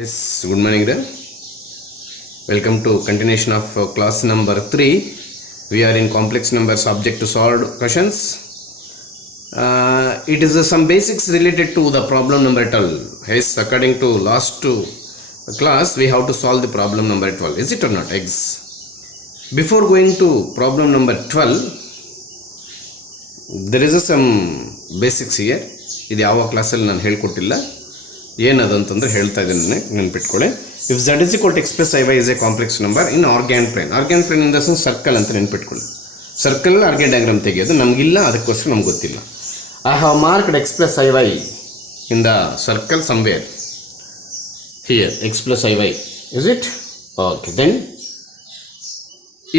Yes, good morning there. Welcome to continuation of class number 3. We are in complex numbers object to solved questions. It is some basics related to the problem number 12. Yes, according to last class, we have to solve the problem number 12. Is it or not? X. Before going to problem number 12, there is some basics here. ಇದು ಯಾವ ಕ್ಲಾಸಲ್ಲಿ ನಾನು ಹೇಳ್ಕೊಟ್ಟಿಲ್ಲ. ಏನದು ಅಂತಂದ್ರೆ ಹೇಳ್ತಾ ಇದ್ದೀನಿ, ನೆನ್ಪಿಟ್ಕೊಳ್ಳಿ. If z is equal to x plus iy is a complex number in organ plane. Organ plane in the sense circle ಅಂತ ನೆನ್ಪಿಟ್ಕೊಳ್ಳಿ. ಸರ್ಕಲ್ ಆರ್ಗೆ ಡಯಾಗ್ರಾಮ್ ತೆಗೆಯೋದು ನಮಗಿಲ್ಲ, ಅದಕ್ಕೋಸ್ಕರ ನಮ್ಗೆ ಗೊತ್ತಿಲ್ಲ. I have marked x plus iy in the circle somewhere. Here x plus iy. Is it? Okay, then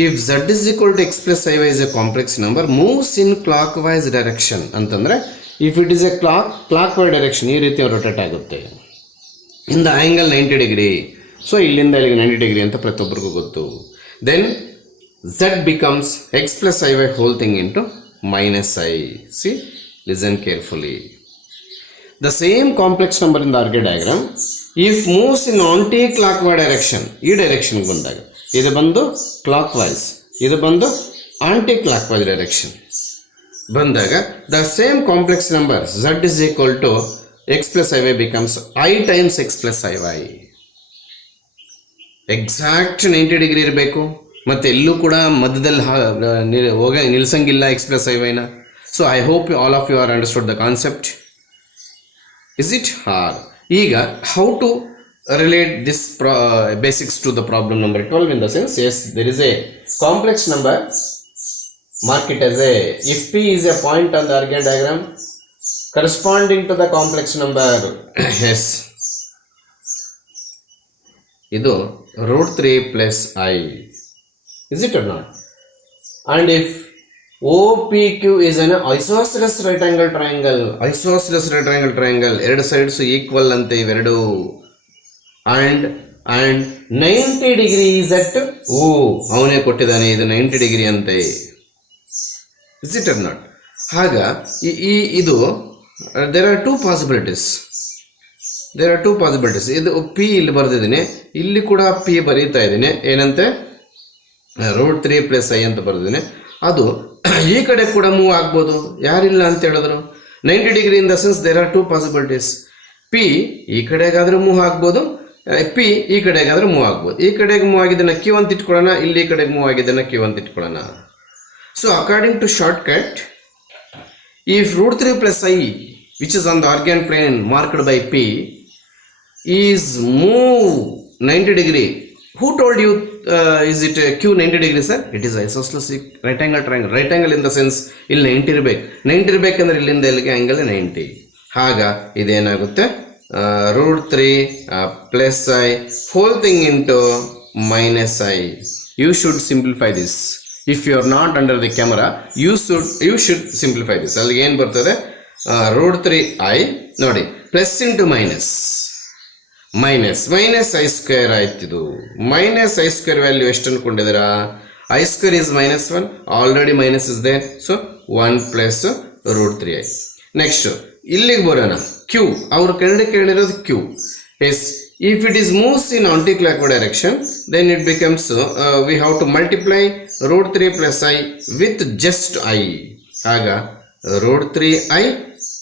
if z is equal to x plus iy is a complex number moves in clockwise direction ಅಂತಂದ್ರೆ if it is a clockwise direction ಈ ರೀತಿ rotate ಆಗುತ್ತೆ in the angle 90 degree. So ಇಲ್ಲಿಂದ ಇಲ್ಲಿಗೆ 90 degree ಅಂತ ಪ್ರತಿಯೊಬ್ಬರಿಗೂ ಗೊತ್ತು. Then z becomes x plus iy whole thing into minus I. See, listen carefully. The same complex number in the array diagram if moves in anti-clockwise direction, ಈ ಡೈರೆಕ್ಷನ್ಗೆ ಬಂದಾಗ ಇದು ಬಂದು clockwise, ಇದು ಬಂದು ಆಂಟಿ ಕ್ಲಾಕ್ವೈಸ್ ಡೈರೆಕ್ಷನ್ ಬಂದಾಗ the same complex number z is equal to x plus iy becomes I times x plus iy. Exact 90 degree ಇರಬೇಕು, ಮತ್ತು ಎಲ್ಲೂ ಕೂಡ ಮಧ್ಯದಲ್ಲಿ ಹೋಗ ನಿಲ್ಸಂಗಿಲ್ಲ x plus iy ನ. So I hope all of you are understood the concept. Is it hard? ಈಗ how to relate this basics to the problem number 12 in the sense, yes, there is a complex number, mark it as a, if p is a point on the array diagram corresponding to the complex number yes, idu root 3 plus I, is it or not? And if OPQ is an isosceles right angle triangle, isosceles right angle triangle, ಎರಡು sides equal ante iveredu, and 90 degree is at O, ಅವನೇ ಕೊಟ್ಟಿದ್ದಾನೆ ಇದು 90 degree ಅಂತೆ. Is it or not? ಆಗ ಇದು there are two possibilities. ಇದು P ಇಲ್ಲಿ ಬರೆದಿದ್ದೀನಿ, ಇಲ್ಲಿ ಕೂಡ ಪಿ ಬರೀತಾ ಇದ್ದೀನಿ, ಏನಂತೆ ರೂಟ್ 3 ಪ್ಲಸ್ ಐ ಅಂತ ಬರೆದಿದ್ದೀನಿ. ಅದು ಈ ಕಡೆ ಕೂಡ ಮೂವ್ ಆಗ್ಬೋದು, ಯಾರಿಲ್ಲ ಅಂತ ಹೇಳಿದ್ರು. 90 degree in the sense there are two possibilities. P ಈ ಕಡೆಗಾದ್ರೆ ಮೂವ್ ಆಗ್ಬೋದು, ಪಿ ಈ ಕಡೆಗಾದ್ರೆ ಮೂವ್ ಆಗ್ಬೋದು. ಈ ಕಡೆಗೆ ಮೂವ್ ಆಗಿದ್ದನ್ನ ಕ್ಯೂ ಅಂತ ಇಟ್ಕೊಳ್ಳೋಣ, ಇಲ್ಲಿ ಈ ಕಡೆಗೆ ಮೂವ್ ಆಗಿದ್ದನ್ನ ಕ್ಯೂ ಅಂತ ಇಟ್ಕೊಳ್ಳೋಣ. So according to shortcut, if root 3 plus I which is on the organ plane marked by P is move 90 degree, who told you is it Q 90 degree sir? It is isosceles right angle triangle. Right angle in the sense ಇಲ್ಲಿ 90 ಇರಬೇಕು, 90 ಇರಬೇಕಂದ್ರೆ ಇಲ್ಲಿಂದ ಇಲ್ಲಿಗೆ angle 90. ಆಗ ಇದೇನಾಗುತ್ತೆ, root 3 plus I whole thing into minus I. You should simplify this. If you are not under the camera, you should simplify this. ಅಲ್ಲಿಗೆ ಏನು ಬರ್ತದೆ, root 3 I ನೋಡಿ plus into minus i square ಆಯ್ತಿದು. Minus i square value ಎಷ್ಟು ಅನ್ಕೊಂಡಿದ್ದೀರಾ? I square is -1, already minus is there, so 1 plus root 3 i. Next ಇಲ್ಲಿಗೆ ಬರೋಣ, Q ಅವ್ರು ಕೇಳಿರೋದು Q. Yes, if it is moves in anti-clockwise direction, then it becomes we have to multiply root 3 plus I with just I. Haga root 3I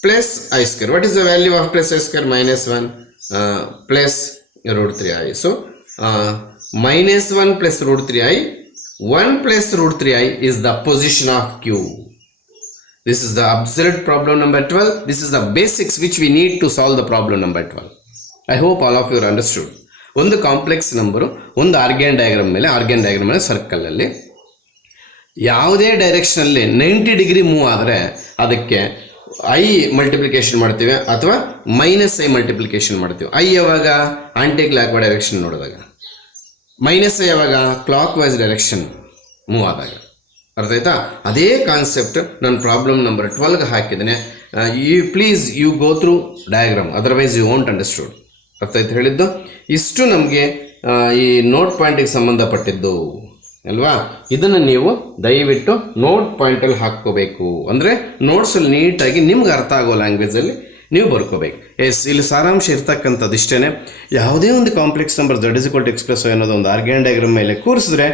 plus I square. What is the value of plus I square? -1 plus root 3I. So -1 plus root 3I, 1 plus root 3I is the position of Q. This is the absolute problem number 12. This is the basics which we need to solve the problem number 12. I hope all of your understood. ಒಂದು complex number, ಒಂದು organ diagram ಮೇಲೆ ಸರ್ಕಲಲ್ಲಿ ಯಾವುದೇ ಡೈರೆಕ್ಷನಲ್ಲಿ 90 degree move ಆದರೆ ಅದಕ್ಕೆ I multiplication ಮಾಡ್ತೀವಿ ಅಥವಾ minus I multiplication ಮಾಡ್ತೀವಿ. I ಯಾವಾಗ ಆಂಟಿ ಕ್ಲಾಕ್ವೈಸ್ ಡೈರೆಕ್ಷನ್ ನೋಡಿದಾಗ, ಮೈನಸ್ ಐ ಯಾವಾಗ ಕ್ಲಾಕ್ ವೈಸ್ ಡೈರೆಕ್ಷನ್ ಮೂವ್ ಆದಾಗ. ಅರ್ಥ ಆಯ್ತಾ? ಅದೇ ಕಾನ್ಸೆಪ್ಟ್ ನಾನು ಪ್ರಾಬ್ಲಮ್ ನಂಬರ್ 12ಗೆ ಹಾಕಿದ್ದೇನೆ. Please you go through diagram, otherwise you won't understood. ಅರ್ಥ ಆಯ್ತು ಹೇಳಿದ್ದು? ಇಷ್ಟು ನಮಗೆ ಈ ನೋಟ್ ಪಾಯಿಂಟಿಗೆ ಸಂಬಂಧಪಟ್ಟಿದ್ದು ಅಲ್ವಾ? ಇದನ್ನು ನೀವು ದಯವಿಟ್ಟು ನೋಟ್ ಪಾಯಿಂಟಲ್ಲಿ ಹಾಕ್ಕೋಬೇಕು. ಅಂದರೆ ನೋಟ್ಸಲ್ಲಿ ನೀಟಾಗಿ ನಿಮ್ಗೆ ಅರ್ಥ ಆಗೋ ಲ್ಯಾಂಗ್ವೇಜಲ್ಲಿ ನೀವು ಬರ್ಕೋಬೇಕು. ಎಸ್, ಇಲ್ಲಿ ಸಾರಾಂಶ ಇರ್ತಕ್ಕಂಥದ್ದು ಇಷ್ಟೇ. ಯಾವುದೇ ಒಂದು complex number z = x + y ಅನ್ನೋದು ಒಂದು ಆರ್ಗ್ಯಾನ್ ಡಯಾಗ್ರಾಮ್ ಮೇಲೆ ಕೂರಿಸಿದ್ರೆ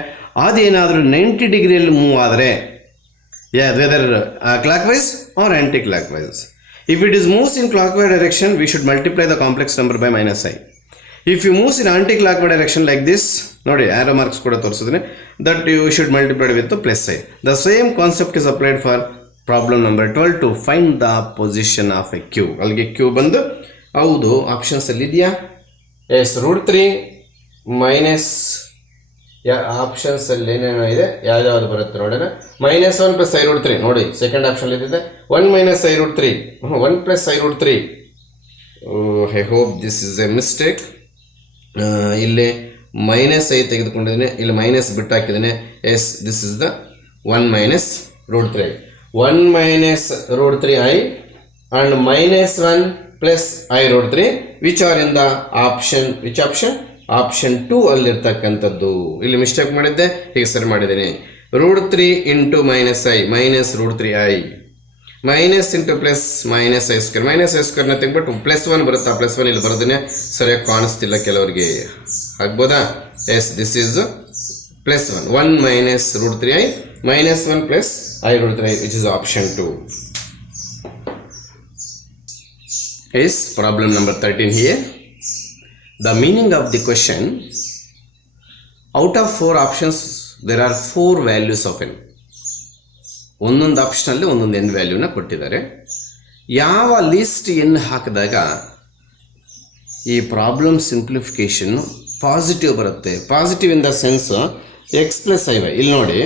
ಅದೇನಾದರೂ 90 ಡಿಗ್ರಿಯಲ್ಲಿ ಮೂವ್ ಆದರೆ, whether clockwise or anticlockwise. If it is moves in clockwise direction, we should multiply the complex number by -i. If you moves in anti-clockwise direction like this, ನೋಡಿ arrow marks ಕೂಡ ತೋರಿಸಿದ್ರೆ, that you should multiply with the +i. The same concept is applied for problem number 12 to find the position of a cube. ಅಲ್ಲಿಗೆ cube ಬಂದು ಹೌದು options ಅಲ್ಲಿ ಇದೆಯಾ? S, √3 minus options ಅಲ್ಲಿ ಏನೇನೋ ಇದೆ, ಯಾವ್ದು ಬರುತ್ತೆ ನೋಡೋಣ. -1 + i√3 ನೋಡಿ ಸೆಕೆಂಡ್ ಆಪ್ಷನ್ ಇದ್ದಿದೆ. 1 - i√3 1 + i√3. I hope this is a mistake. ಇಲ್ಲಿ -i ತೆಗೆದುಕೊಂಡಿದ್ದೀನಿ, ಇಲ್ಲಿ ಮೈನಸ್ ಬಿಟ್ಟು ಹಾಕಿದ್ದೀನಿ. Yes, this is the 1 - √3. 1 - √3i and -1 + i√3 which are in the option, which option? Option 2 ಅಲ್ಲಿರ್ತಕ್ಕಂಥದ್ದು. ಇಲ್ಲಿ ಮಿಸ್ಟೇಕ್ ಮಾಡಿದ್ದೆ, ಹೀಗೆ ಸರಿ ಮಾಡಿದ್ದೀನಿ. √3 × -i -√3i minus into plus -i². ನ ತೆಗೆದ್ಬಿಟ್ಟು +1 ಬರುತ್ತೆ. ಆ +1 ಇಲ್ಲಿ ಬರೋದನ್ನೇ ಸರಿಯಾಗಿ ಕಾಣಿಸ್ತಿಲ್ಲ ಕೆಲವರಿಗೆ, ಆಗ್ಬೋದಾ? Yes, this is +1. 1 - √3i -1 + i√3i which is option 2. Is problem number 13 here. The meaning of the question: out of 4 options there are 4 values of n. ಒಂದೊಂದು ಆಪ್ಷನಲ್ಲಿ ಒಂದೊಂದು n ವ್ಯಾಲ್ಯೂನ ಕೊಟ್ಟಿದ್ದಾರೆ. ಯಾವ ಲೀಸ್ಟ್ n ಹಾಕಿದಾಗ ಈ ಪ್ರಾಬ್ಲಮ್ ಸಿಂಪ್ಲಿಫಿಕೇಶನ್ ಪಾಸಿಟಿವ್ ಬರುತ್ತೆ. Positive in the sense x + iy. ಇಲ್ಲಿ ನೋಡಿ,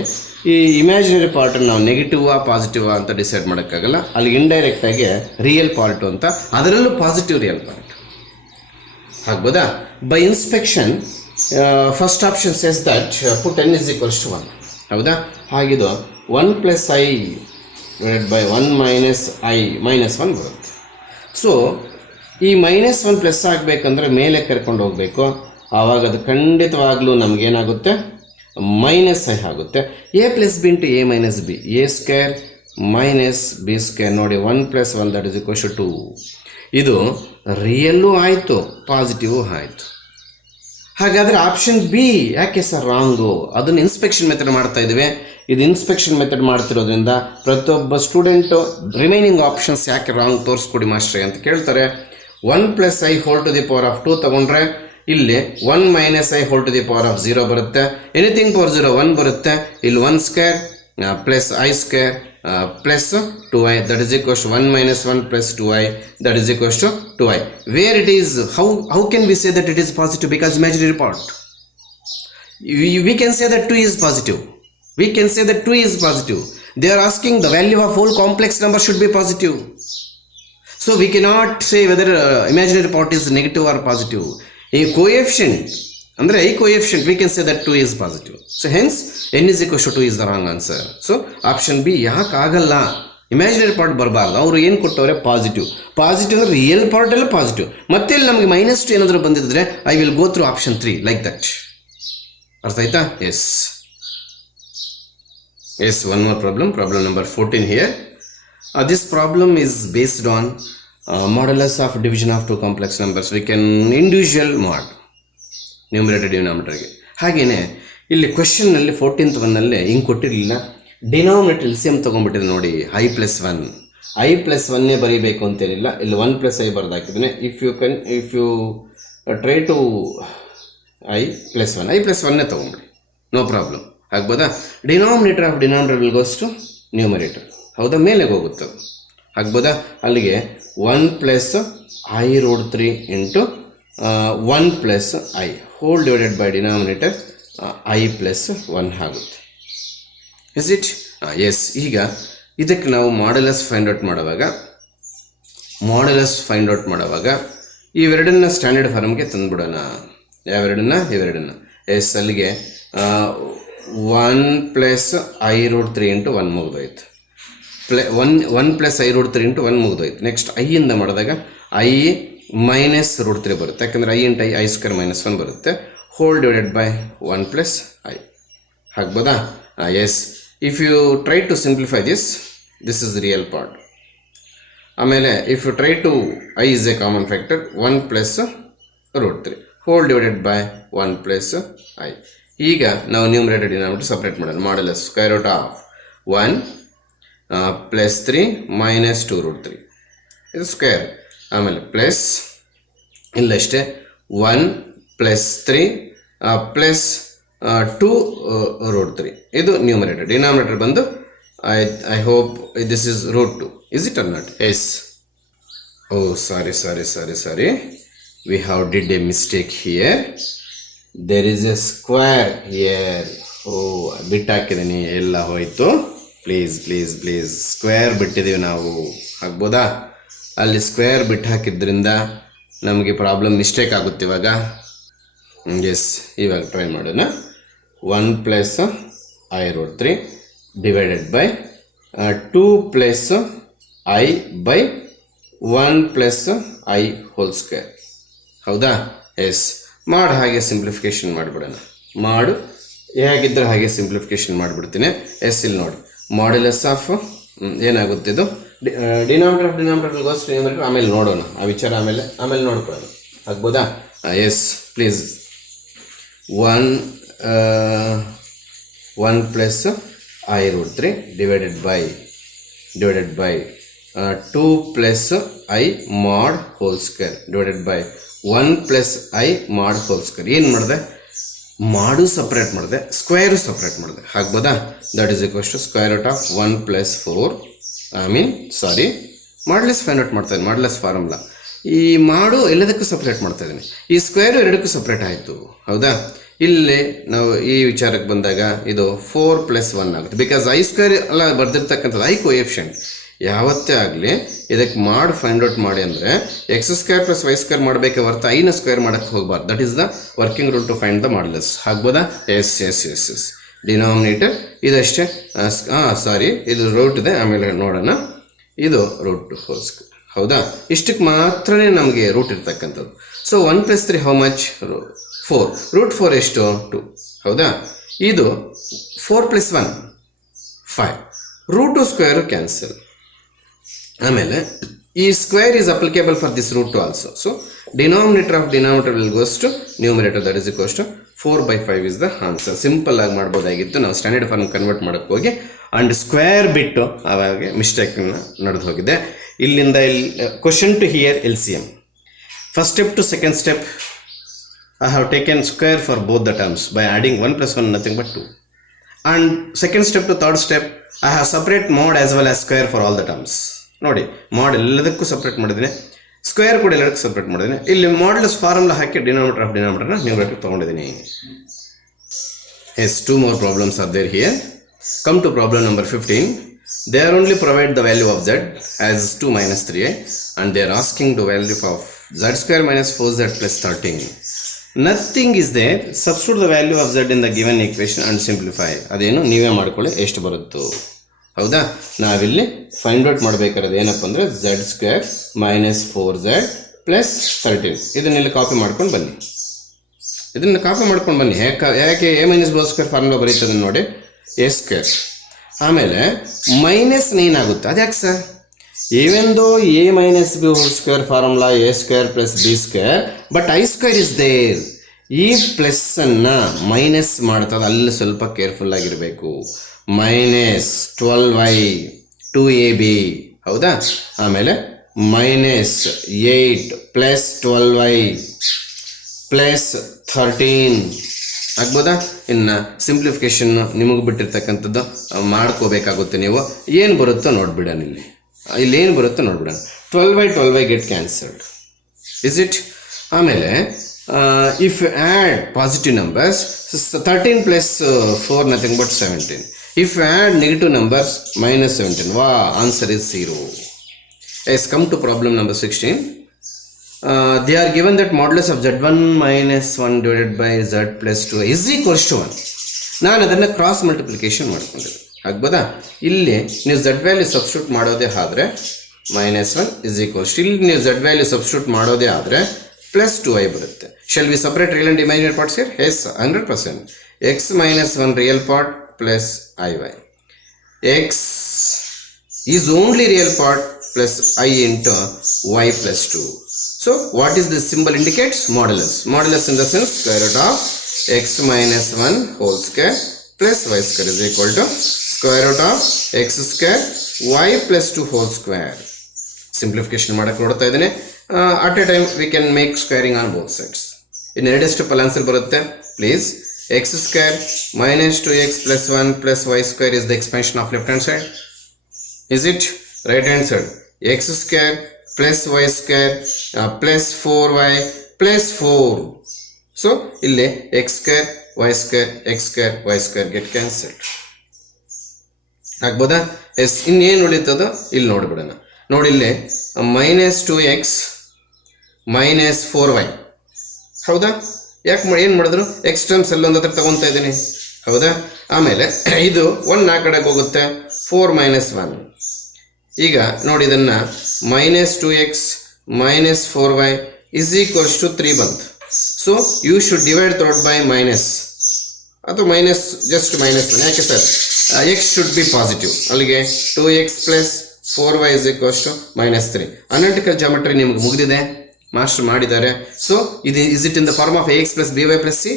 ಈ ಇಮ್ಯಾಜಿನರಿ ಪಾರ್ಟನ್ನು ನಾವು ನೆಗೆಟಿವಾ ಪಾಸಿಟಿವಾ ಅಂತ ಡಿಸೈಡ್ ಮಾಡೋಕ್ಕಾಗಲ್ಲ. ಅಲ್ಲಿ ಇಂಡೈರೆಕ್ಟಾಗಿ ರಿಯಲ್ ಪಾರ್ಟು ಅಂತ, ಅದರಲ್ಲೂ ಪಾಸಿಟಿವ್ ರಿಯಲ್ ಪಾರ್ಟ್ ಆಗ್ಬೋದಾ? By inspection first option says that put n = 1. ಹೌದಾ? ಹಾಗಿದು 1 + i / 1 - i -1 ಬರುತ್ತೆ. ಸೊ ಈ -1 ಪ್ಲಸ್ ಆಗಬೇಕಂದ್ರೆ ಮೇಲೆ ಕರ್ಕೊಂಡು ಹೋಗಬೇಕು. ಆವಾಗ ಅದು ಖಂಡಿತವಾಗ್ಲೂ ನಮಗೇನಾಗುತ್ತೆ? -i ಆಗುತ್ತೆ. a + b × a - b, a² - b². ನೋಡಿ 1 + 1 = 2. ಇದು ರಿಯಲ್ಲು ಆಯಿತು, ಪಾಸಿಟಿವ್ ಆಯಿತು. ಹಾಗಾದರೆ ಆಪ್ಷನ್ ಬಿ ಯಾಕೆ ಸರ್ ರಾಂಗು? ಅದನ್ನು ಇನ್ಸ್ಪೆಕ್ಷನ್ ಮೆಥಡ್ ಮಾಡ್ತಾ ಇದ್ದೀವಿ. ಇದು ಇನ್ಸ್ಪೆಕ್ಷನ್ ಮೆಥಡ್ ಮಾಡ್ತಿರೋದ್ರಿಂದ ಪ್ರತಿಯೊಬ್ಬ ಸ್ಟೂಡೆಂಟು ರಿಮೈನಿಂಗ್ ಆಪ್ಷನ್ಸ್ ಯಾಕೆ ರಾಂಗ್ ತೋರಿಸ್ಕೊಡಿ ಮಾಸ್ಟ್ರೆ ಅಂತ ಕೇಳ್ತಾರೆ. 1 + i ⁻² ತಗೊಂಡ್ರೆ ಇಲ್ಲಿ 1 - i ⁻0 ಬರುತ್ತೆ. ಎನಿಥಿಂಗ್ ಪವರ್ 0 1 ಬರುತ್ತೆ. ಇಲ್ಲಿ 1² + i² + 2i that is equals to 1 - 1 + 2i that is equals to 2i. Where it is, how can we say that it is positive? Because imaginary part, we can say that 2 is positive. We can say that 2 is positive. They are asking the value of whole complex number should be positive. So we cannot say whether imaginary part is negative or positive. A coefficient, ಅಂದರೆ ಈ coefficient, we can say that 2 is positive. So hence n = 2 is the wrong answer. So option B ಯಾಕೆ ಆಗಲ್ಲ? Imaginary part ಬರಬಾರ್ದು. ಅವರು ಏನು ಕೊಟ್ಟವ್ರೆ? Positive. Positive ಅಂದರೆ real part ಎಲ್ಲ ಪಾಸಿಟಿವ್. ಮತ್ತೆ ಇಲ್ಲಿ ನಮಗೆ -2 ಏನಾದರೂ ಬಂದಿದ್ದರೆ I will go through option 3 like that. ಅರ್ಥ ಆಯ್ತಾ? Yes, one more problem number 14 here. This problem is based on modulus of division of 2 complex numbers. We can individual mod numerator ಡಿನಾಮಿನೇಟರ್ಗೆ. ಹಾಗೆಯೇ ಇಲ್ಲಿ ಕ್ವೆಶನ್ನಲ್ಲಿ 14th ಒನ್ನಲ್ಲಿ ಹಿಂಗೆ ಕೊಟ್ಟಿರಲಿಲ್ಲ. ಡಿನಾಮಿನೇಟರ್ ಎಲ್ಸಿಎಂ ತೊಗೊಂಡ್ಬಿಟ್ಟಿದೆ ನೋಡಿ, i + 1. i + 1 ಬರೀಬೇಕು ಅಂತೇನಿಲ್ಲ. ಇಲ್ಲಿ 1 + i ಬರೆದು ಹಾಕಿದ್ದೀನಿ. If you try to i + 1, i + 1 ತೊಗೊಂಬಿಡಿ, ನೋ ಪ್ರಾಬ್ಲಮ್, ಆಗ್ಬೋದಾ? Denominator of denominator will goes to numerator. ಹೌದಾ? ಮೇಲೆ ಹೋಗುತ್ತೆ, ಆಗ್ಬೋದಾ? ಅಲ್ಲಿಗೆ 1 + i√3 × 1 + i hole divided by denominator i + 1 ಆಗುತ್ತೆ. Is it? ಎಸ್. ಈಗ ಇದಕ್ಕೆ ನಾವು ಮಾಡ್ಯುಲಸ್ ಫೈಂಡ್ ಔಟ್ ಮಾಡುವಾಗ ಇವೆರಡನ್ನ ಸ್ಟ್ಯಾಂಡರ್ಡ್ ಫಾರ್ಮ್ಗೆ ತಂದುಬಿಡೋಣ. ಇವೆರಡನ್ನ ಎಸ್. ಅಲ್ಲಿಗೆ 1 + i√3 × 1 ಮುಗಿದೋಯ್ತು. 1 + i√3 × 1 ಮುಗಿದೋಯ್ತು. ನೆಕ್ಸ್ಟ್ ಐಯಿಂದ ಮಾಡಿದಾಗ i -√3 ಬರುತ್ತೆ. ಯಾಕಂದರೆ i × i i² - 1 ಬರುತ್ತೆ. Whole divided by 1 + i. ಆಗ್ಬೋದಾ? Yes. If you try to simplify this is real part. ಆಮೇಲೆ if you try to I is a common factor 1 plus root 3 whole divided by 1 plus I. ಈಗ ನಾವು numerator denominator separate ಮಾಡೋಣ. Modulus square root of 1 plus 3 minus 2 root 3 ಇದು square. ಆಮೇಲೆ plus ಇಲ್ಲಷ್ಟೇ 1 plus 3 plus 2 root 3 ಇದು numerator. Denominator ಬಂದು I hope this is root 2. Is it or not? Yes. Oh, sorry. We have did a mistake here. There is a square here. Oh, bit ಹಾಕಿದೀನಿ ಎಲ್ಲ ಹೋಯಿತು. Please square ಬಿಟ್ಟಿದ್ದೀವಿ ನಾವು, ಆಗ್ಬೋದಾ? ಅಲ್ಲಿ square ಬಿಟ್ಟು ಹಾಕಿದ್ರಿಂದ ನಮಗೆ ಪ್ರಾಬ್ಲಮ್ ಮಿಸ್ಟೇಕ್ ಆಗುತ್ತೆ ಇವಾಗ. ಎಸ್, ಇವಾಗ ಟ್ರೈ ಮಾಡೋಣ. 1 plus I root 3 divided by 2 plus I by 1 plus I whole square. ಹೌದಾ? ಎಸ್, ಮಾಡಿ ಹಾಗೆ ಸಿಂಪ್ಲಿಫಿಕೇಶನ್ ಮಾಡಿಬಿಡೋಣ. ಮಾಡು ಹೇಗಿದ್ದರೆ ಹಾಗೆ ಸಿಂಪ್ಲಿಫಿಕೇಶನ್ ಮಾಡಿಬಿಡ್ತೀನಿ. ಎಸ್, ಇಲ್ಲಿ ನೋಡಿ, ಮಾಡ್ಯುಲಸ್ ಆಫ್ ಏನಾಗುತ್ತೆ ಇದು ಡಿನಾಮಿನೇಟರ್ ಆಮೇಲೆ ನೋಡೋಣ ಆ ವಿಚಾರ, ಆಮೇಲೆ ನೋಡ್ಕೊಳ್ಳೋಣ, ಆಗ್ಬೋದಾ? Yes, please. 1 plus I root 3 divided by 2 plus I mod whole square divided by 1 plus I mod whole square. ಏನು ಮಾಡಿದೆ? ಮಾಡು ಸಪ್ರೇಟ್ ಮಾಡಿದೆ, ಸ್ಕ್ವೇರು ಸಪ್ರೇಟ್ ಮಾಡಿದೆ, ಆಗ್ಬೋದಾ? That is equals to square root of 1 plus 4 modulus find out ಮಾಡ್ತಾ ಇದ್ದೀನಿ, ಮಾಡ್ಲೆಸ್ formula. ಈ ಮಾಡು ಎಲ್ಲದಕ್ಕೂ ಸಪ್ರೇಟ್ ಮಾಡ್ತಾ ಇದ್ದೀನಿ, ಈ ಸ್ಕ್ವೇರು ಎರಡಕ್ಕೂ ಸಪ್ರೇಟ್ ಆಯಿತು, ಹೌದಾ? ಇಲ್ಲಿ ನಾವು ಈ ವಿಚಾರಕ್ಕೆ ಬಂದಾಗ ಇದು 4 ಪ್ಲಸ್ 1 ಆಗುತ್ತೆ. ಬಿಕಾಸ್ I ಸ್ಕ್ವೇರ್ ಅಲ್ಲ ಬರ್ದಿರ್ತಕ್ಕಂಥದ್ದು, I ಕೋಎಫಿಷಿಯಂಟ್. ಯಾವತ್ತೇ ಆಗಲಿ ಇದಕ್ಕೆ ಮಾಡಿ ಫೈಂಡ್ ಔಟ್ ಮಾಡಿ ಅಂದರೆ x square plus y square ಮಾಡಬೇಕೆ ಹೊರತು ಐನ ಸ್ಕ್ವೇರ್ ಮಾಡೋಕ್ಕೆ ಹೋಗಬಾರ್ದು. That is the working rule to find the modulus, ಆಗ್ಬೋದಾ? ಎಸ್. ಡಿನಾಮಿನೇಟರ್ ಇದಷ್ಟೇ. ಇದು ರೂಟ್ ಇದೆ, ಆಮೇಲೆ ನೋಡೋಣ. ಇದು ರೂಟ್ 2 ಹೋಲ್ ಸ್ಕ್ವೇರ್, ಹೌದಾ? ಇಷ್ಟಕ್ಕೆ ಮಾತ್ರನೇ ನಮಗೆ ರೂಟ್ ಇರ್ತಕ್ಕಂಥದ್ದು. So 1 plus 3 how much? 4. Root 4 ಎಷ್ಟು? 2, ಹೌದಾ? ಇದು 4 ಪ್ಲಸ್ 1 5. Root 2 square cancel. ಆಮೇಲೆ ಈ square is applicable for this root 2 also. So denominator will goes to numerator, that is equals to 4/5 is the answer. Simple ಆಗಿ ಮಾಡ್ಬೋದಾಗಿತ್ತು, ನಾವು standard form convert ಮಾಡೋಕ್ಕೆ ಹೋಗಿ ಅಂಡ್ ಸ್ಕ್ವೇರ್ ಬಿಟ್ಟು ಅವಾಗ ಮಿಸ್ಟೇಕನ್ನು ನಡೆದು ಹೋಗಿದೆ. ಇಲ್ಲಿಂದ question to here LCM. First step to second step I have taken square for both the terms by adding 1 plus 1 nothing but 2. And second step to third step, I have separate mod as well as square for all the terms. ನೋಡಿ, mod ಎಲ್ಲದಕ್ಕೂ separate ಮಾಡಿದ್ದೀನಿ, square ಕೂಡ ಎಲ್ಲದಕ್ಕೂ separate ಮಾಡಿದ್ದೀನಿ. ಇಲ್ಲಿ modulus formula ಹಾಕಿ denominator of ಡಿನಾಮಿನೇಟರ್ನ numerator ತೊಗೊಂಡಿದ್ದೀನಿ. Yes, 2 more problems are there here. Come to problem number 15. They are only provide the value of z as 2 minus 3i and they are asking the value of z square minus 4z plus 13. Nothing is there. Substitute the value of z in the given equation and simplify. ಅದೇನು ನೀವೇ ಮಾಡ್ಕೊಳ್ಳಿ ಎಷ್ಟು ಬರುತ್ತೋ, ಹೌದಾ? ನಾವಿಲ್ಲಿ find out ಮಾಡಬೇಕಾದ್ರೆ ಏನಪ್ಪ ಅಂದರೆ z square minus 4z plus 13. ಇದನ್ನೆಲ್ಲ ಕಾಪಿ ಮಾಡ್ಕೊಂಡು ಬನ್ನಿ, ಯಾಕೆ a minus b square formula ಬರೀತದೆ ನೋಡಿ, a ಸ್ಕ್ವೇರ್. ಆಮೇಲೆ ಮೈನಸ್ 9 ಆಗುತ್ತೆ. ಅದ್ಯಾಕೆ sir? even though a minus b whole square formula a square plus b square, but I square is there. ಈ ಪ್ಲಸ್ ಅನ್ನು ಮೈನಸ್ ಮಾಡ್ತದೆ, ಅಲ್ಲಿ ಸ್ವಲ್ಪ ಕೇರ್ಫುಲ್ ಆಗಿರಬೇಕು. ಮೈನಸ್ 12y 2ab, ಹೌದಾ? ಆಮೇಲೆ ಮೈನಸ್ 8 ಪ್ಲಸ್ 12y ಪ್ಲಸ್ 13, ಆಗ್ಬೋದಾ? ಇನ್ನು ಸಿಂಪ್ಲಿಫಿಕೇಶನ್ ನಿಮಗೆ ಬಿಟ್ಟಿರ್ತಕ್ಕಂಥದ್ದು ಮಾಡ್ಕೋಬೇಕಾಗುತ್ತೆ. ನೀವು ಏನು ಬರುತ್ತೋ ನೋಡ್ಬಿಡೋಣ, ಇಲ್ಲೇನು ಬರುತ್ತೋ ನೋಡ್ಬಿಡೋಣ. 12y get cancelled, is it? ಆಮೇಲೆ if you add positive numbers 13 plus 4 nothing but 17. If you add negative numbers minus 17. Answer is 0. Yes, come to problem number 16. They are given that modulus of z1 minus 1 divided by z plus 2 is equals to 1. ನಾನು ಅದನ್ನು cross multiplication ಮಾಡ್ಕೊಂಡಿದ್ದೆ, ಆಗ್ಬೋದಾ? ಇಲ್ಲಿ ನೀವು z value substitute ಮಾಡೋದೇ ಆದರೆ -1 is equals, ಇಲ್ಲಿ ನೀವು z ವ್ಯಾಲ್ಯೂ ಸಬ್ಸ್ಟಿಟ್ಯೂಟ್ ಮಾಡೋದೇ ಆದರೆ ಪ್ಲಸ್ 2i ಬರುತ್ತೆ. Shall we separate real and imaginary parts here? Yes, 100%. x minus 1 real part plus iy. x is only real part, plus I into y plus 2. So what is this symbol indicates? Modulus. Modulus in the sense square root of x minus 1 whole square plus y square is equal to square root of x square y plus 2 whole square. Simplification ಮಾಡಕ್ಕೆ ನೋಡ್ತಾ ಇದ್ದೀನಿ. At a time we can make squaring on both sides. In ಎರಡೇ step ಅಲ್ಲಿ answer ಬರುತ್ತೆ. Please, x square minus 2x plus 1 plus y square is the expansion of left hand side. Is it? Right hand side. X square plus y square plus 4y plus 4. So, ಇಲ್ಲಿ x square, y square, x square, y square get cancelled. ಆಗ್ಬೋದಾ? S, ಇನ್ನೇನು ಉಳಿತದೋ ಇಲ್ಲಿ ನೋಡಿಬಿಡೋಣ. ನೋಡಿ ಇಲ್ಲಿ minus 2x minus 4y. ಹೌದಾ? ಯಾಕೆ ಏನು ಮಾಡಿದ್ರು? ಎಕ್ಸ್ ಟರ್ಮ್ಸ್ ಎಲ್ಲೊಂದು ಹತ್ರ ತಗೊತಾ ಇದ್ದೀನಿ. ಹೌದಾ? ಆಮೇಲೆ ಇದು 1 ಆ ಕಡೆಗೆ ಹೋಗುತ್ತೆ, 4 minus 1. ಈಗ ನೋಡಿ ಇದನ್ನು minus 2x minus 4y is equals to 3 ಬಂತು. So you should divide throughout by minus ಅಥವಾ ಮೈನಸ್ ಜಸ್ಟ್ ಮೈನಸ್ 1. ಯಾಕೆ sir? X should be positive. ಅಲ್ಲಿಗೆ 2x plus 4y is equals to minus 3. Analytical geometry ನಿಮ್ಗೆ ಮುಗಿದಿದೆ, master ಮಾಡಿದ್ದಾರೆ. So ಇದು is it in the form of ax plus by plus c.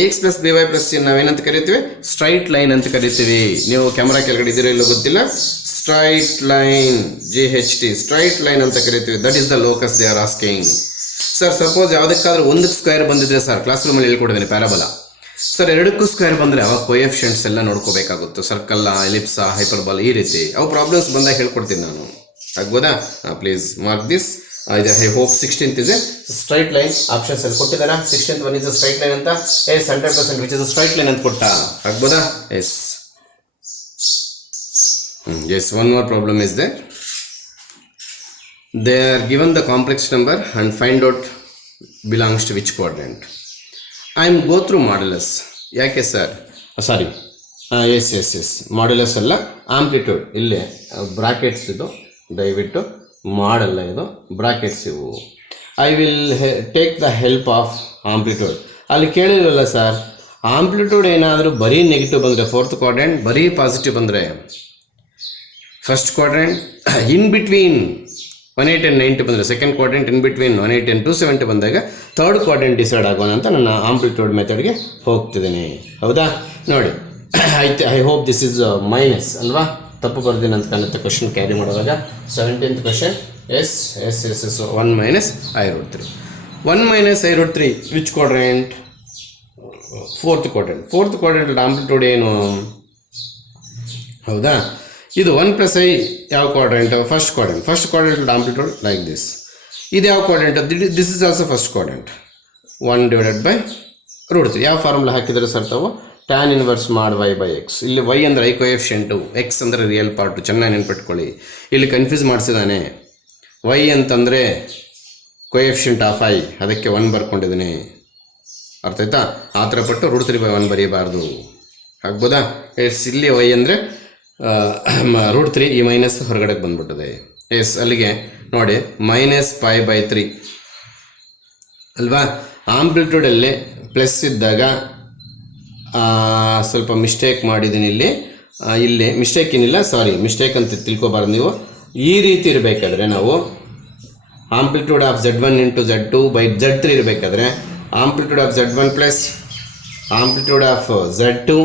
ax plus by plus c ನಾವೇನಂತ ಕರಿತೀವಿ? Straight line ಅಂತ ಕರಿತೀವಿ. ನೀವು ಕ್ಯಾಮ್ರಾ ಕೆಳಗಡೆ ಇದ್ದೀರೋ ಇಲ್ಲೋ ಗೊತ್ತಿಲ್ಲ, straight line GHT straight line ಅಂತ ಕರಿತೀವಿ. That is the locus they are asking. Sir suppose ಯಾವುದಕ್ಕಾದ್ರೂ ಒಂದಕ್ಕೆ ಸ್ಕ್ವೇರ್ ಬಂದಿದ್ರೆ ಸರ್, ಕ್ಲಾಸ್ ರೂಮಲ್ಲಿ ಹೇಳ್ಕೊಡಿದ್ದೀನಿ ಪ್ಯಾರಾಬೋಲಾ. ಸರ್ ಎರಡಕ್ಕೂ ಸ್ಕ್ವೇರ್ ಬಂದರೆ ಅವಾಗ ಕೊಯೆಫಿಷಿಯಂಟ್ಸ್ ಎಲ್ಲ ನೋಡ್ಕೋಬೇಕಾಗುತ್ತೆ. ಸರ್ಕಲ್, ಎಲಿಪ್ಸ, ಹೈಪರ್ಬಾಲ್ ಈ ರೀತಿ ಅವು ಪ್ರಾಬ್ಲಮ್ಸ್ ಬಂದಾಗ ಹೇಳ್ಕೊಡ್ತೀನಿ ನಾನು. ಆಗ್ಬೋದಾ? Please mark this. I hope 16th ಇದೆ ಸ್ಟ್ರೈಟ್ ಲೈನ್. ಆಪ್ಷನ್ಸ್ ಅಲ್ಲಿ ಕೊಟ್ಟಿದ್ದಾರೆ. 16th one is straight line ಅಂತ. Yes, 100% which is straight line ಅಂತ ಕೊಟ್ಟ. ಆಗ್ಬೋದಾ? Yes yes. One more problem is there. They are given the complex number and find out belongs to which quadrant. I am go through modulus. ಯಾಕೆ sir? ಸಾರಿ, S modulus ಅಲ್ಲ, amplitude. ಇಲ್ಲೇ brackets ಇದು, ದಯವಿಟ್ಟು ಮಾಡಲ್ಲ, ಇದು ಬ್ರಾಕೆಟ್ಸ್ ಇವು. I will take the help of amplitude. ಅಲ್ಲಿ ಕೇಳಿರಲ್ಲ sir, amplitude ಏನಾದರೂ ಬರೀ ನೆಗೆಟಿವ್ ಬಂದರೆ ಫೋರ್ತ್ ಕ್ವಾಡ್ರೆಂಟ್, ಬರೀ ಪಾಸಿಟಿವ್ ಬಂದರೆ first quadrant, in between 180 and 90 ಬಂದರೆ second quadrant, in between 180 and 270 ಬಂದಾಗ ಥರ್ಡ್ ಕ್ವಾಡ್ರೆಂಟ್ ಡಿಸೈಡ್ ಆಗೋಣ ಅಂತ ನನ್ನ ಆಂಪ್ಲಿಟ್ಯೂಡ್ ಮೆಥಡ್ಗೆ ಹೋಗ್ತಿದ್ದೀನಿ. ಹೌದಾ? ನೋಡಿ, I hope this is minus ಅಲ್ವಾ? ತಪ್ಪು ಬರ್ತೀನಿ ಅಂತ ಕಾಣುತ್ತೆ ಕ್ವಶನ್ ಕ್ಯಾರಿ ಮಾಡುವಾಗ. 17th question. Yes 1 minus I√3. 1 minus I√3 which quadrant? Fourth quadrant. Fourth quadrant amplitude ಏನು? ಹೌದಾ? ಇದು 1 plus I ಯಾವ quadrant? First quadrant. First quadrant amplitude like this. ಇದು ಯಾವ quadrant? This is also first quadrant. 1 divided by √3. ಯಾವ formula ಹಾಕಿದರೆ sir ತಾವು? tan inverse ಮಾಡಿ y by x. ಇಲ್ಲಿ y ಅಂದರೆ ಐ ಕೊಯೆಫಿಷಿಯಂಟು, x ಅಂದರೆ ರಿಯಲ್ ಪಾರ್ಟು. ಚೆನ್ನಾಗಿ ನೆನ್ಪಿಟ್ಕೊಳ್ಳಿ. ಇಲ್ಲಿ ಕನ್ಫ್ಯೂಸ್ ಮಾಡಿಸಿದ್ದಾನೆ. y ಅಂತಂದರೆ ಕೊಯೆಫಿಷಿಯಂಟ್ ಆಫ್ i, ಅದಕ್ಕೆ 1 ಬರ್ಕೊಂಡಿದ್ದೀನಿ. ಅರ್ಥ ಆಯ್ತಾ? ಆ ಥರ ಪಟ್ಟು √3/1 ಬರೀಬಾರ್ದು. ಆಗ್ಬೋದಾ? ಎಸ್, ಇಲ್ಲಿ y ಅಂದರೆ √3, ಈ ಮೈನಸ್ ಹೊರಗಡೆಗೆ ಬಂದ್ಬಿಟ್ಟಿದೆ. ಎಸ್, ಅಲ್ಲಿಗೆ ನೋಡಿ -π/3 ಅಲ್ವಾ? ಆಂಪ್ಲಿಟ್ಯೂಡಲ್ಲಿ ಪ್ಲಸ್ ಇದ್ದಾಗ ಸ್ವಲ್ಪ ಮಿಸ್ಟೇಕ್ ಮಾಡಿದ್ದೀನಿ. ಇಲ್ಲಿ ಮಿಸ್ಟೇಕ್ ಏನಿಲ್ಲ, ಸಾರಿ, ಮಿಸ್ಟೇಕ್ ಅಂತ ತಿಳ್ಕೊಬಾರ್ದು ನೀವು. ಈ ರೀತಿ ಇರಬೇಕಾದ್ರೆ ನಾವು amplitude of Z1 into Z2 by Z3 ಇರಬೇಕಾದ್ರೆ amplitude of Z1 plus amplitude of Z2,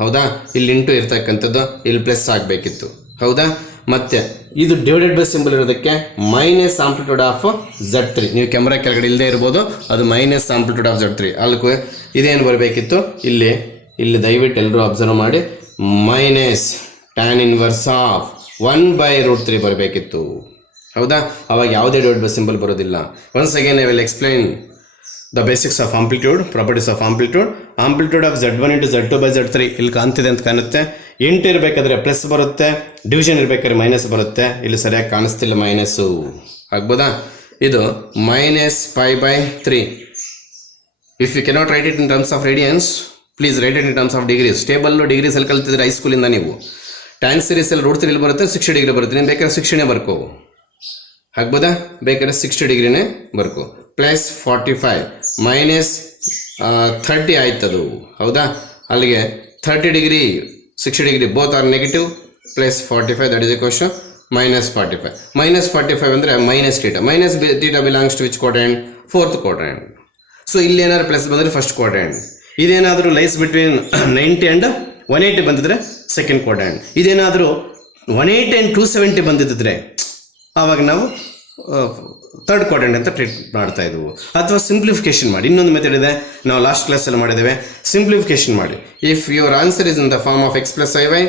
ಹೌದಾ? ಇಲ್ಲಿ ಇಂಟು ಇರ್ತಕ್ಕಂಥದ್ದು ಇಲ್ಲಿ ಪ್ಲಸ್ ಆಗಬೇಕಿತ್ತು. ಹೌದಾ? ಮತ್ತು ಇದು ಡಿವೈಡೆಡ್ ಬೈ ಸಿಂಬಲ್ ಇರೋದಕ್ಕೆ ಮೈನಸ್ ಆಂಪ್ಲಿಟ್ಯೂಡ್ ಆಫ್ Z3. ನೀವು ಕ್ಯಾಮ್ರಾ ಕೆಳಗಡೆ ಇಲ್ಲದೆ ಇರ್ಬೋದು, ಅದು ಮೈನಸ್ ಆಂಪ್ಲಿಟ್ಯೂಡ್ ಆಫ್ Z3. ಅಲ್ಕೂ ಇದೇನು ಬರಬೇಕಿತ್ತು? ಇಲ್ಲಿ ದಯವಿಟ್ಟು ಎಲ್ಲರೂ ಅಬ್ಸರ್ವ್ ಮಾಡಿ, ಮೈನಸ್ tan ಇನ್ವರ್ಸ್ ಆಫ್ 1/√3 ಬರಬೇಕಿತ್ತು. ಹೌದಾ? ಅವಾಗ ಯಾವುದೇ ಡಿವೈಡ್ ಬೈ ಸಿಂಬಲ್ ಬರೋದಿಲ್ಲ. Once again I will explain the basics of amplitude, properties of amplitude. Amplitude of Z1 into Z2 by Z3 ಇಲ್ಲಿ ಕಾಣ್ತಿದೆ ಅಂತ ಕಾಣುತ್ತೆ. ಇಂಟು ಇರಬೇಕಾದ್ರೆ ಪ್ಲಸ್ ಬರುತ್ತೆ, ಡಿವಿಷನ್ ಇರಬೇಕಾದ್ರೆ ಮೈನಸ್ ಬರುತ್ತೆ. ಇಲ್ಲಿ ಸರಿಯಾಗಿ ಕಾಣಿಸ್ತಿಲ್ಲ ಮೈನಸ್ಸು. ಆಗ್ಬೋದಾ? ಇದು -π/3. If you cannot write it in terms of radians, please write it in terms of degrees. Table ಡಿಗ್ರೀಸಲ್ಲಿ ಕಲ್ತಿದ್ರೆ ಹೈಸ್ಕೂಲಿಂದ ನೀವು. ಟ್ಯಾನ್ ಸೀರೀಸಲ್ಲಿ √3 ಬರುತ್ತೆ, 60 ಡಿಗ್ರಿ ಬರುತ್ತೆ. ನೀನು ಬೇಕಾದ್ರೆ 60ನೇ ಬರ್ಕೋ. ಆಗ್ಬೋದಾ? ಬೇಕಾದ್ರೆ 60 ಡಿಗ್ರಿನೇ ಬರ್ಕೋ. +45 -30 ಆಯ್ತದು. ಹೌದಾ? ಅಲ್ಲಿಗೆ 30 degree 60 degree both are negative. +45 that is A question minus 45. Minus 45 ಅಂದರೆ minus theta. Minus theta belongs to which quadrant? Fourth quadrant. So ಇಲ್ಲಿ ಏನಾದ್ರು ಪ್ಲಸ್ ಬಂದರೆ ಫಸ್ಟ್ ಕ್ವಾಡ್ರೆಂಟ್. ಇದೇನಾದರೂ ಲೈಸ್ ಬಿಟ್ವೀನ್ 90 ಆ್ಯಂಡ್ 180 ಬಂದಿದ್ರೆ ಸೆಕೆಂಡ್ ಕ್ವಾಡ್ರೆಂಟ್. ಇದೇನಾದರೂ 180 ಆ್ಯಂಡ್ 270 ಬಂದಿದ್ದರೆ ಆವಾಗ ನಾವು third quadrant ಅಂತ ಟ್ರೀಟ್ ಮಾಡ್ತಾ ಇದ್ವು. ಅಥವಾ ಸಿಂಪ್ಲಿಫಿಕೇಶನ್ ಮಾಡಿ, ಇನ್ನೊಂದು ಮೆಥಡ್ ಇದೆ, ನಾವು ಲಾಸ್ಟ್ ಕ್ಲಾಸಲ್ಲಿ ಮಾಡಿದ್ದೇವೆ. ಸಿಂಪ್ಲಿಫಿಕೇಶನ್ ಮಾಡಿ. If your answer is in the form of x plus i y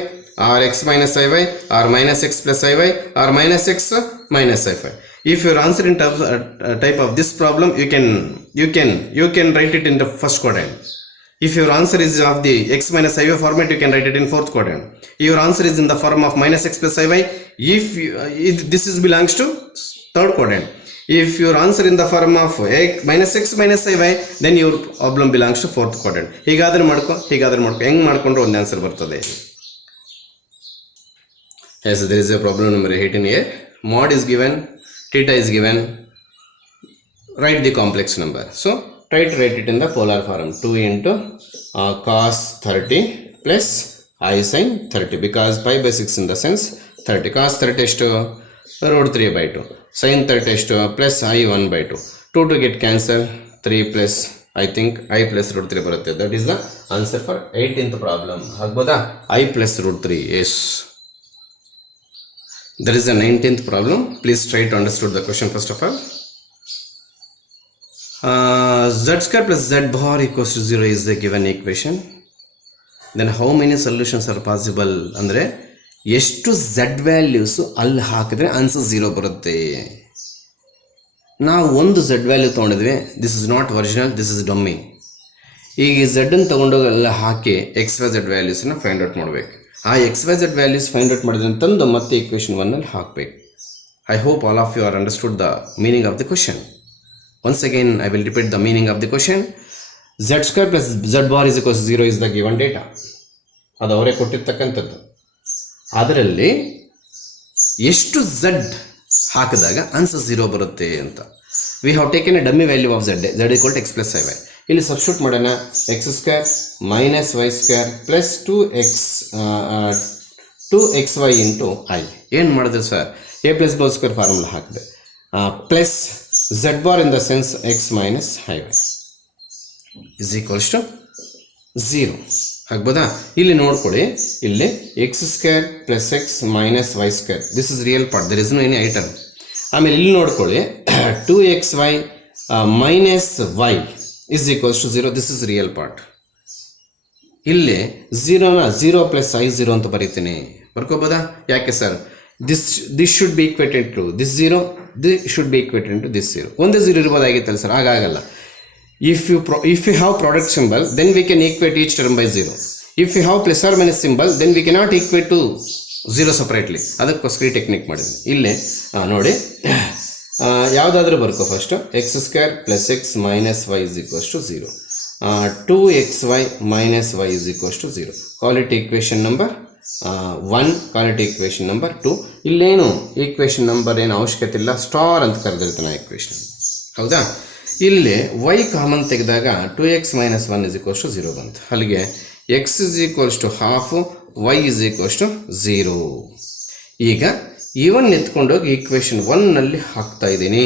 or x minus i y or minus x plus i y or minus x minus i y. If your answer in terms type of this problem, you can write it in the first quadrant. If your answer is of the x minus iy format, you can write it in fourth quadrant. Your answer is in the form of minus x plus iy, this is belongs to third quadrant. If your answer in the form of minus x minus iy, then your problem belongs to fourth quadrant. ಹೀಗಾದ್ರೆ ಮಾಡ್ಕೊ ಹೆಂಗೆ ಮಾಡ್ಕೊಂಡ್ರೆ ಒಂದು answer ಬರ್ತದೆ. Yes, there is a problem number 18 here. Mod is given, theta is given, write the complex number. So try to write it in the polar form. 2 into cos 30 plus I sin 30, because pi by 6 in the sense 30. Cos 30 is to root 3 by 2. Sin 30 is to plus I 1 by 2. 2 to get cancel, 3 plus I think I plus root 3 ಬರುತ್ತೆ. That is the answer for 18th problem. ಆಗ್ಬೋದಾ? I plus root 3. Yes. There is a 19th problem. Please try to understand the question first of all. Z square plus Z bar equals to 0 is the given equation. Then how many solutions are possible? ಅಂದರೆ ಎಷ್ಟು Z values ಅಲ್ಲಿ ಹಾಕಿದ್ರೆ answer 0 ಬರುತ್ತೆ. ನಾವು ಒಂದು Z value ತೊಗೊಂಡಿದ್ವಿ, this is not original, this is dummy. ಈಗ Z ಅನ್ನು ತೊಗೊಂಡೋಗಿ ಎಲ್ಲ ಹಾಕಿ ಎಕ್ಸ್ ವೈ Z ವ್ಯಾಲ್ಯೂಸನ್ನ ಫೈಂಡ್ ಔಟ್ ಮಾಡಬೇಕು. ಆ x y z values find out ಮಾಡಿದ್ರೆ ತಂದು ಮತ್ತೆ ಈಕ್ವೇಷನ್ 1 ಹಾಕಬೇಕು. I hope all of you are understood the meaning of the question. Once again I will repeat the meaning of the question. Z square plus z bar is equals 0 is the given data. ಅದು ಅವರೇ ಕೊಟ್ಟಿರ್ತಕ್ಕಂಥದ್ದು. ಅದರಲ್ಲಿ ಎಷ್ಟು Z ಹಾಕಿದಾಗ answer 0 ಬರುತ್ತೆ ಅಂತ. We have taken a dummy value of z, z equal to x plus i y. ಇಲ್ಲಿ substitute ಮಾಡೋಣ. X square minus y square plus 2xy into i. ಏನು ಮಾಡಿದೆ sir? A plus b square formula ಹಾಕಿದೆ. Plus z bar in the sense x minus i y is equals to 0 ಆಗ್ಬೋದಾ? ಇಲ್ಲಿ ನೋಡ್ಕೊಳ್ಳಿ, ಇಲ್ಲಿ x square plus x minus y square, this is real part, there is no any item. ಆಮೇಲೆ ಇಲ್ಲಿ ನೋಡ್ಕೊಳ್ಳಿ 2xy minus y is equals to 0, this is real part. ಇಲ್ಲಿ 0ನ 0 plus I 0 ಅಂತ ಬರೀತೀನಿ. ಬರ್ಕೋಬೋದಾ? ಯಾಕೆ sir? This should be equated to this 0, this should be equated to this 0. ಒಂದೇ 0 ಇರ್ಬೋದಾಗಿತ್ತಲ್ಲ ಸರ್? ಆಗಾಗಲ್ಲ. If you have product symbol, then we can equate each term by 0. If you have plus or minus symbol, then we cannot equate to 0 separately. ಅದಕ್ಕೋಸ್ಕರ technique ಮಾಡಿದ್ವಿ. ಇಲ್ಲಿ ನೋಡಿ, ಯಾವುದಾದ್ರೂ ಬರ್ಕೋ first. X square plus x minus y is equals to 0. 2xy minus y is equals to 0. Call it equation number 1, call it equation number 2. ಇಲ್ಲೇನು equation number ಏನು ಅವಶ್ಯಕತೆ ಇಲ್ಲ, ಸ್ಟಾರ್ ಅಂತ ಕರೆದಿರ್ತಾನೆ ಈಕ್ವೇಷನ್. ಹೌದಾ? ಇಲ್ಲಿ ವೈ ಕಾಮನ್ ತೆಗೆದಾಗ 2x minus 1 is equals to 0 ಬಂತು. ಅಲ್ಲಿಗೆ x is equals to half, y is equals to 0. ಈಗ ಇವನ್ ಎತ್ಕೊಂಡೋಗಿ ಈಕ್ವೇಷನ್ 1ನಲ್ಲಿ ಹಾಕ್ತಾ ಇದ್ದೀನಿ.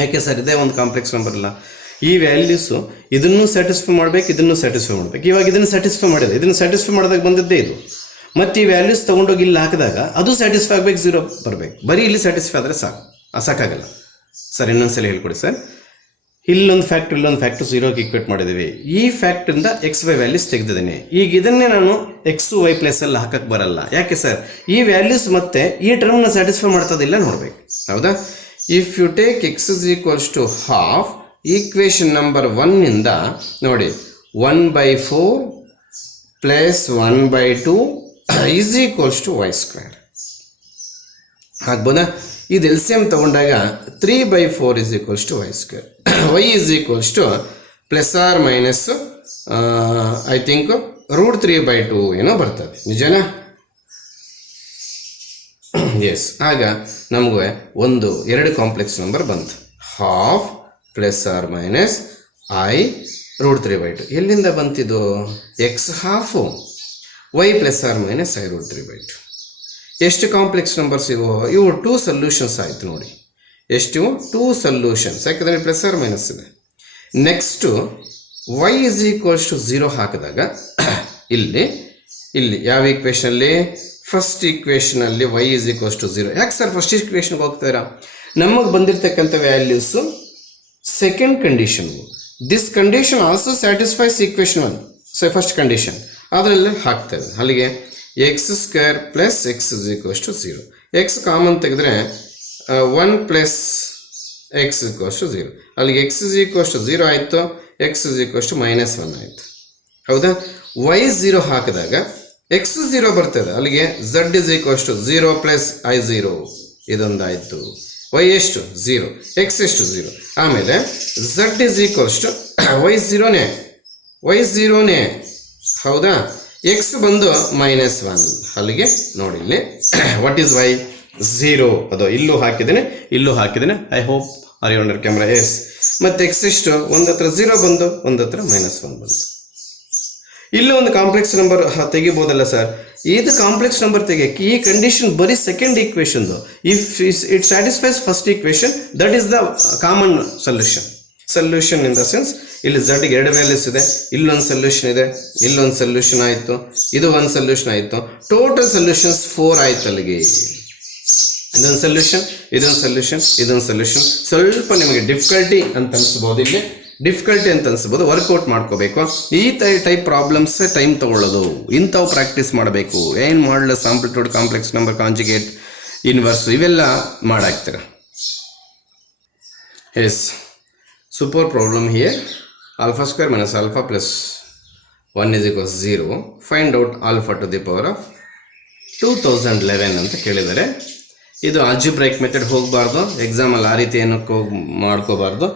ಯಾಕೆ ಸರ್? ಇದೇ ಒಂದು ಕಾಂಪ್ಲೆಕ್ಸ್ ನಂಬರ್ ಅಲ್ಲ. ಈ ವ್ಯಾಲ್ಯೂಸು ಇದನ್ನು ಸ್ಯಾಟಿಸ್ಫೈ ಮಾಡಬೇಕು, ಇದನ್ನು ಸ್ಯಾಟಿಸ್ಫೈ ಮಾಡಬೇಕು. ಇವಾಗ ಇದನ್ನು ಸ್ಯಾಟಿಸ್ಫೈ ಮಾಡಿದೆ, ಇದನ್ನು ಸ್ಯಾಟಿಸ್ಫೈ ಮಾಡಿದಾಗ ಬಂದಿದ್ದೇ ಇದು. ಮತ್ತು ಈ ವ್ಯಾಲ್ಯೂಸ್ ತೊಗೊಂಡೋಗಿ ಇಲ್ಲಿ ಹಾಕಿದಾಗ ಅದು ಸ್ಯಾಟಿಸ್ಫೈ ಆಗಬೇಕು, 0 ಬರಬೇಕು. ಬರೀ ಇಲ್ಲಿ ಸ್ಯಾಟಿಸ್ಫೈ ಆದರೆ ಸಾಕಾಗಲ್ಲ ಸರ್. ಇನ್ನೊಂದ್ಸಲ ಹೇಳ್ಕೊಡಿ ಸರ್. ಇಲ್ಲೊಂದು ಫ್ಯಾಕ್ಟ್, ಇಲ್ಲೊಂದು ಫ್ಯಾಕ್ಟ್ 0ಗೆ ಈಕ್ವೇಟ್ ಮಾಡಿದ್ದೀವಿ. ಈ ಫ್ಯಾಕ್ಟಿಂದ ಎಕ್ಸ್ ವೈ ವ್ಯಾಲ್ಯೂಸ್ ತೆಗೆದಿದ್ದೀನಿ. ಈಗ ಇದನ್ನೇ ನಾನು ಎಕ್ಸು ವೈ ಪ್ಲೇಸಲ್ಲಿ ಹಾಕಕ್ಕೆ ಬರಲ್ಲ. ಯಾಕೆ ಸರ್? ಈ ವ್ಯಾಲ್ಯೂಸ್ ಮತ್ತೆ ಈ ಟರ್ಮ್ನ ಸ್ಯಾಟಿಸ್ಫೈ ಮಾಡ್ತದಿಲ್ಲ ನೋಡಬೇಕು. ಹೌದಾ? If you take x is equals to half, equation number 1ಇಂದ ನೋಡಿ 1/4 plus 1/2 is equals to y square. ಆಗ್ಬೋದಾ? ಇದು ಎಲ್ ಸಿ ಎಮ್ ತೊಗೊಂಡಾಗ 3/4 is equals to y square. Y is equals to plus or minus I think root 3/2 ಏನೋ ಬರ್ತದೆ. ನಿಜನಾ? Yes. ಆಗ ನಮಗೆ ಎರಡು ಕಾಂಪ್ಲೆಕ್ಸ್ ನಂಬರ್ ಬಂತು. Half plus or minus i root 3/2. ಎಲ್ಲಿಂದ ಬಂತಿದ್ದು? X half, y plus or minus i root 3/2. ಎಷ್ಟು ಕಾಂಪ್ಲೆಕ್ಸ್ ನಂಬರ್ಸ್ ಇವು 2 ಸೊಲ್ಯೂಷನ್ಸ್ ಆಯಿತು ನೋಡಿ. ಎಷ್ಟು 2 ಸೊಲ್ಯೂಷನ್ಸ್, ಯಾಕಂದರೆ ಪ್ಲಸ್ ಆರ್ ಮೈನಸ್ ಇದೆ. Next y is equals to 0 ಹಾಕಿದಾಗ ಇಲ್ಲಿ ಯಾವ ಈಕ್ವೇಷನಲ್ಲಿ, ಫಸ್ಟ್ ಈಕ್ವೇಷನಲ್ಲಿ y ಇಸ್ ಈಕ್ವಲ್ಸ್ ಟು 0. ಯಾಕೆ ಸರ್ ಫಸ್ಟ್ ಈಕ್ವೇಷನ್ಗೆ ಹೋಗ್ತಾಯಿರಾ? ನಮಗೆ ಬಂದಿರತಕ್ಕಂಥ ವ್ಯಾಲ್ಯೂಸು ಸೆಕೆಂಡ್ ಕಂಡೀಷನ್ಗು. This condition also satisfies equation 1. So first condition ಅದರಲ್ಲಿ ಹಾಕ್ತೇವೆ. ಅಲ್ಲಿಗೆ x square plus x is equals to 0. X common ತೆಗೆದ್ರೆ 1 ಪ್ಲಸ್ ಎಕ್ಸ್ ಈಕ್ವಲ್ಸ್ ಟು 0. ಅಲ್ಲಿಗೆ ಎಕ್ಸ್ ಇಸ್ ಈಕ್ವಲ್ಸ್ ಟು 0 ಆಯಿತು, ಎಕ್ಸ್ ಇಸ್ ಈಕ್ವಲ್ಸ್ ಟು -1 ಆಯಿತು. ಹೌದಾ? y 0 ಹಾಕಿದಾಗ ಎಕ್ಸ್ 0 ಬರ್ತದೆ. ಅಲ್ಲಿಗೆ z is equals to 0 plus I0 ಇದೊಂದಾಯಿತು. y ಎಷ್ಟು 0, x ಎಷ್ಟು 0. ಆಮೇಲೆ z is equals to y 0ನೇ ಹೌದಾ, x ಬಂದು -1. ಅಲ್ಲಿಗೆ ನೋಡಿ ಇಲ್ಲಿ ವಾಟ್ ಈಸ್ y 0, ಅದು ಇಲ್ಲೂ ಹಾಕಿದ್ದೇನೆ. I hope are you under camera? Yes. ಮತ್ತು x ಎಷ್ಟು, ಒಂದು ಹತ್ರ 0 ಬಂದು ಒಂದು ಹತ್ರ -1 ಬಂತು. ಇಲ್ಲೂ ಒಂದು ಕಾಂಪ್ಲೆಕ್ಸ್ ನಂಬರ್ ತೆಗಿಬೋದಲ್ಲ ಸರ್? ಇದು ಕಾಂಪ್ಲೆಕ್ಸ್ ನಂಬರ್ ತೆಗಿಯಕ್ಕೆ ಈ ಕಂಡೀಷನ್ ಬರೀ ಸೆಕೆಂಡ್ ಈಕ್ವೇಷನ್ದು. If it satisfies first equation, that is the common solution in the sense ಇಲ್ಲಿ ಝಡ್ಗೆ 2 ವ್ಯಾಲ್ಯೂಸ್ ಇದೆ, ಇಲ್ಲೊಂದು ಸೊಲ್ಯೂಷನ್ ಇದೆ, ಇಲ್ಲೊಂದು ಸೊಲ್ಯೂಷನ್ ಆಯಿತು, ಇದು ಒಂದು ಸೊಲ್ಯೂಷನ್ ಆಯಿತು. ಟೋಟಲ್ ಸೊಲ್ಯೂಷನ್ಸ್ 4 ಆಯಿತು. ಅಲ್ಲಿಗೆ ಇದೊಂದು ಸೊಲ್ಯೂಷನ್, ಇದೊಂದು ಸೊಲ್ಯೂಷನ್. ಸ್ವಲ್ಪ ನಿಮಗೆ ಡಿಫಿಕಲ್ಟಿ ಅಂತ ಅನಿಸ್ಬೋದು, ವರ್ಕೌಟ್ ಮಾಡ್ಕೋಬೇಕು. ಈ ಟೈಪ್ ಪ್ರಾಬ್ಲಮ್ಸ್ ಟೈಮ್ ತೊಗೊಳ್ಳೋದು, ಇಂಥವು ಪ್ರಾಕ್ಟೀಸ್ ಮಾಡಬೇಕು. ಏನು modulus, amplitude, complex number, conjugate, inverse ಇವೆಲ್ಲ ಮಾಡಾಕ್ತೀರ. Yes, super problem here. Alpha square minus alpha plus 1 is equals 0. Find out alpha to the power of 2011 ಅಂತ ಕೇಳಿದ್ದಾರೆ. ಇದು ಆಲ್ಜಿಬ್ರೈಕ್ ಮೆಥಡ್ ಹೋಗಬಾರ್ದು, ಎಕ್ಸಾಮಲ್ಲಿ ಆ ರೀತಿ ಏನಕ್ಕೆ ಮಾಡ್ಕೋಬಾರ್ದು.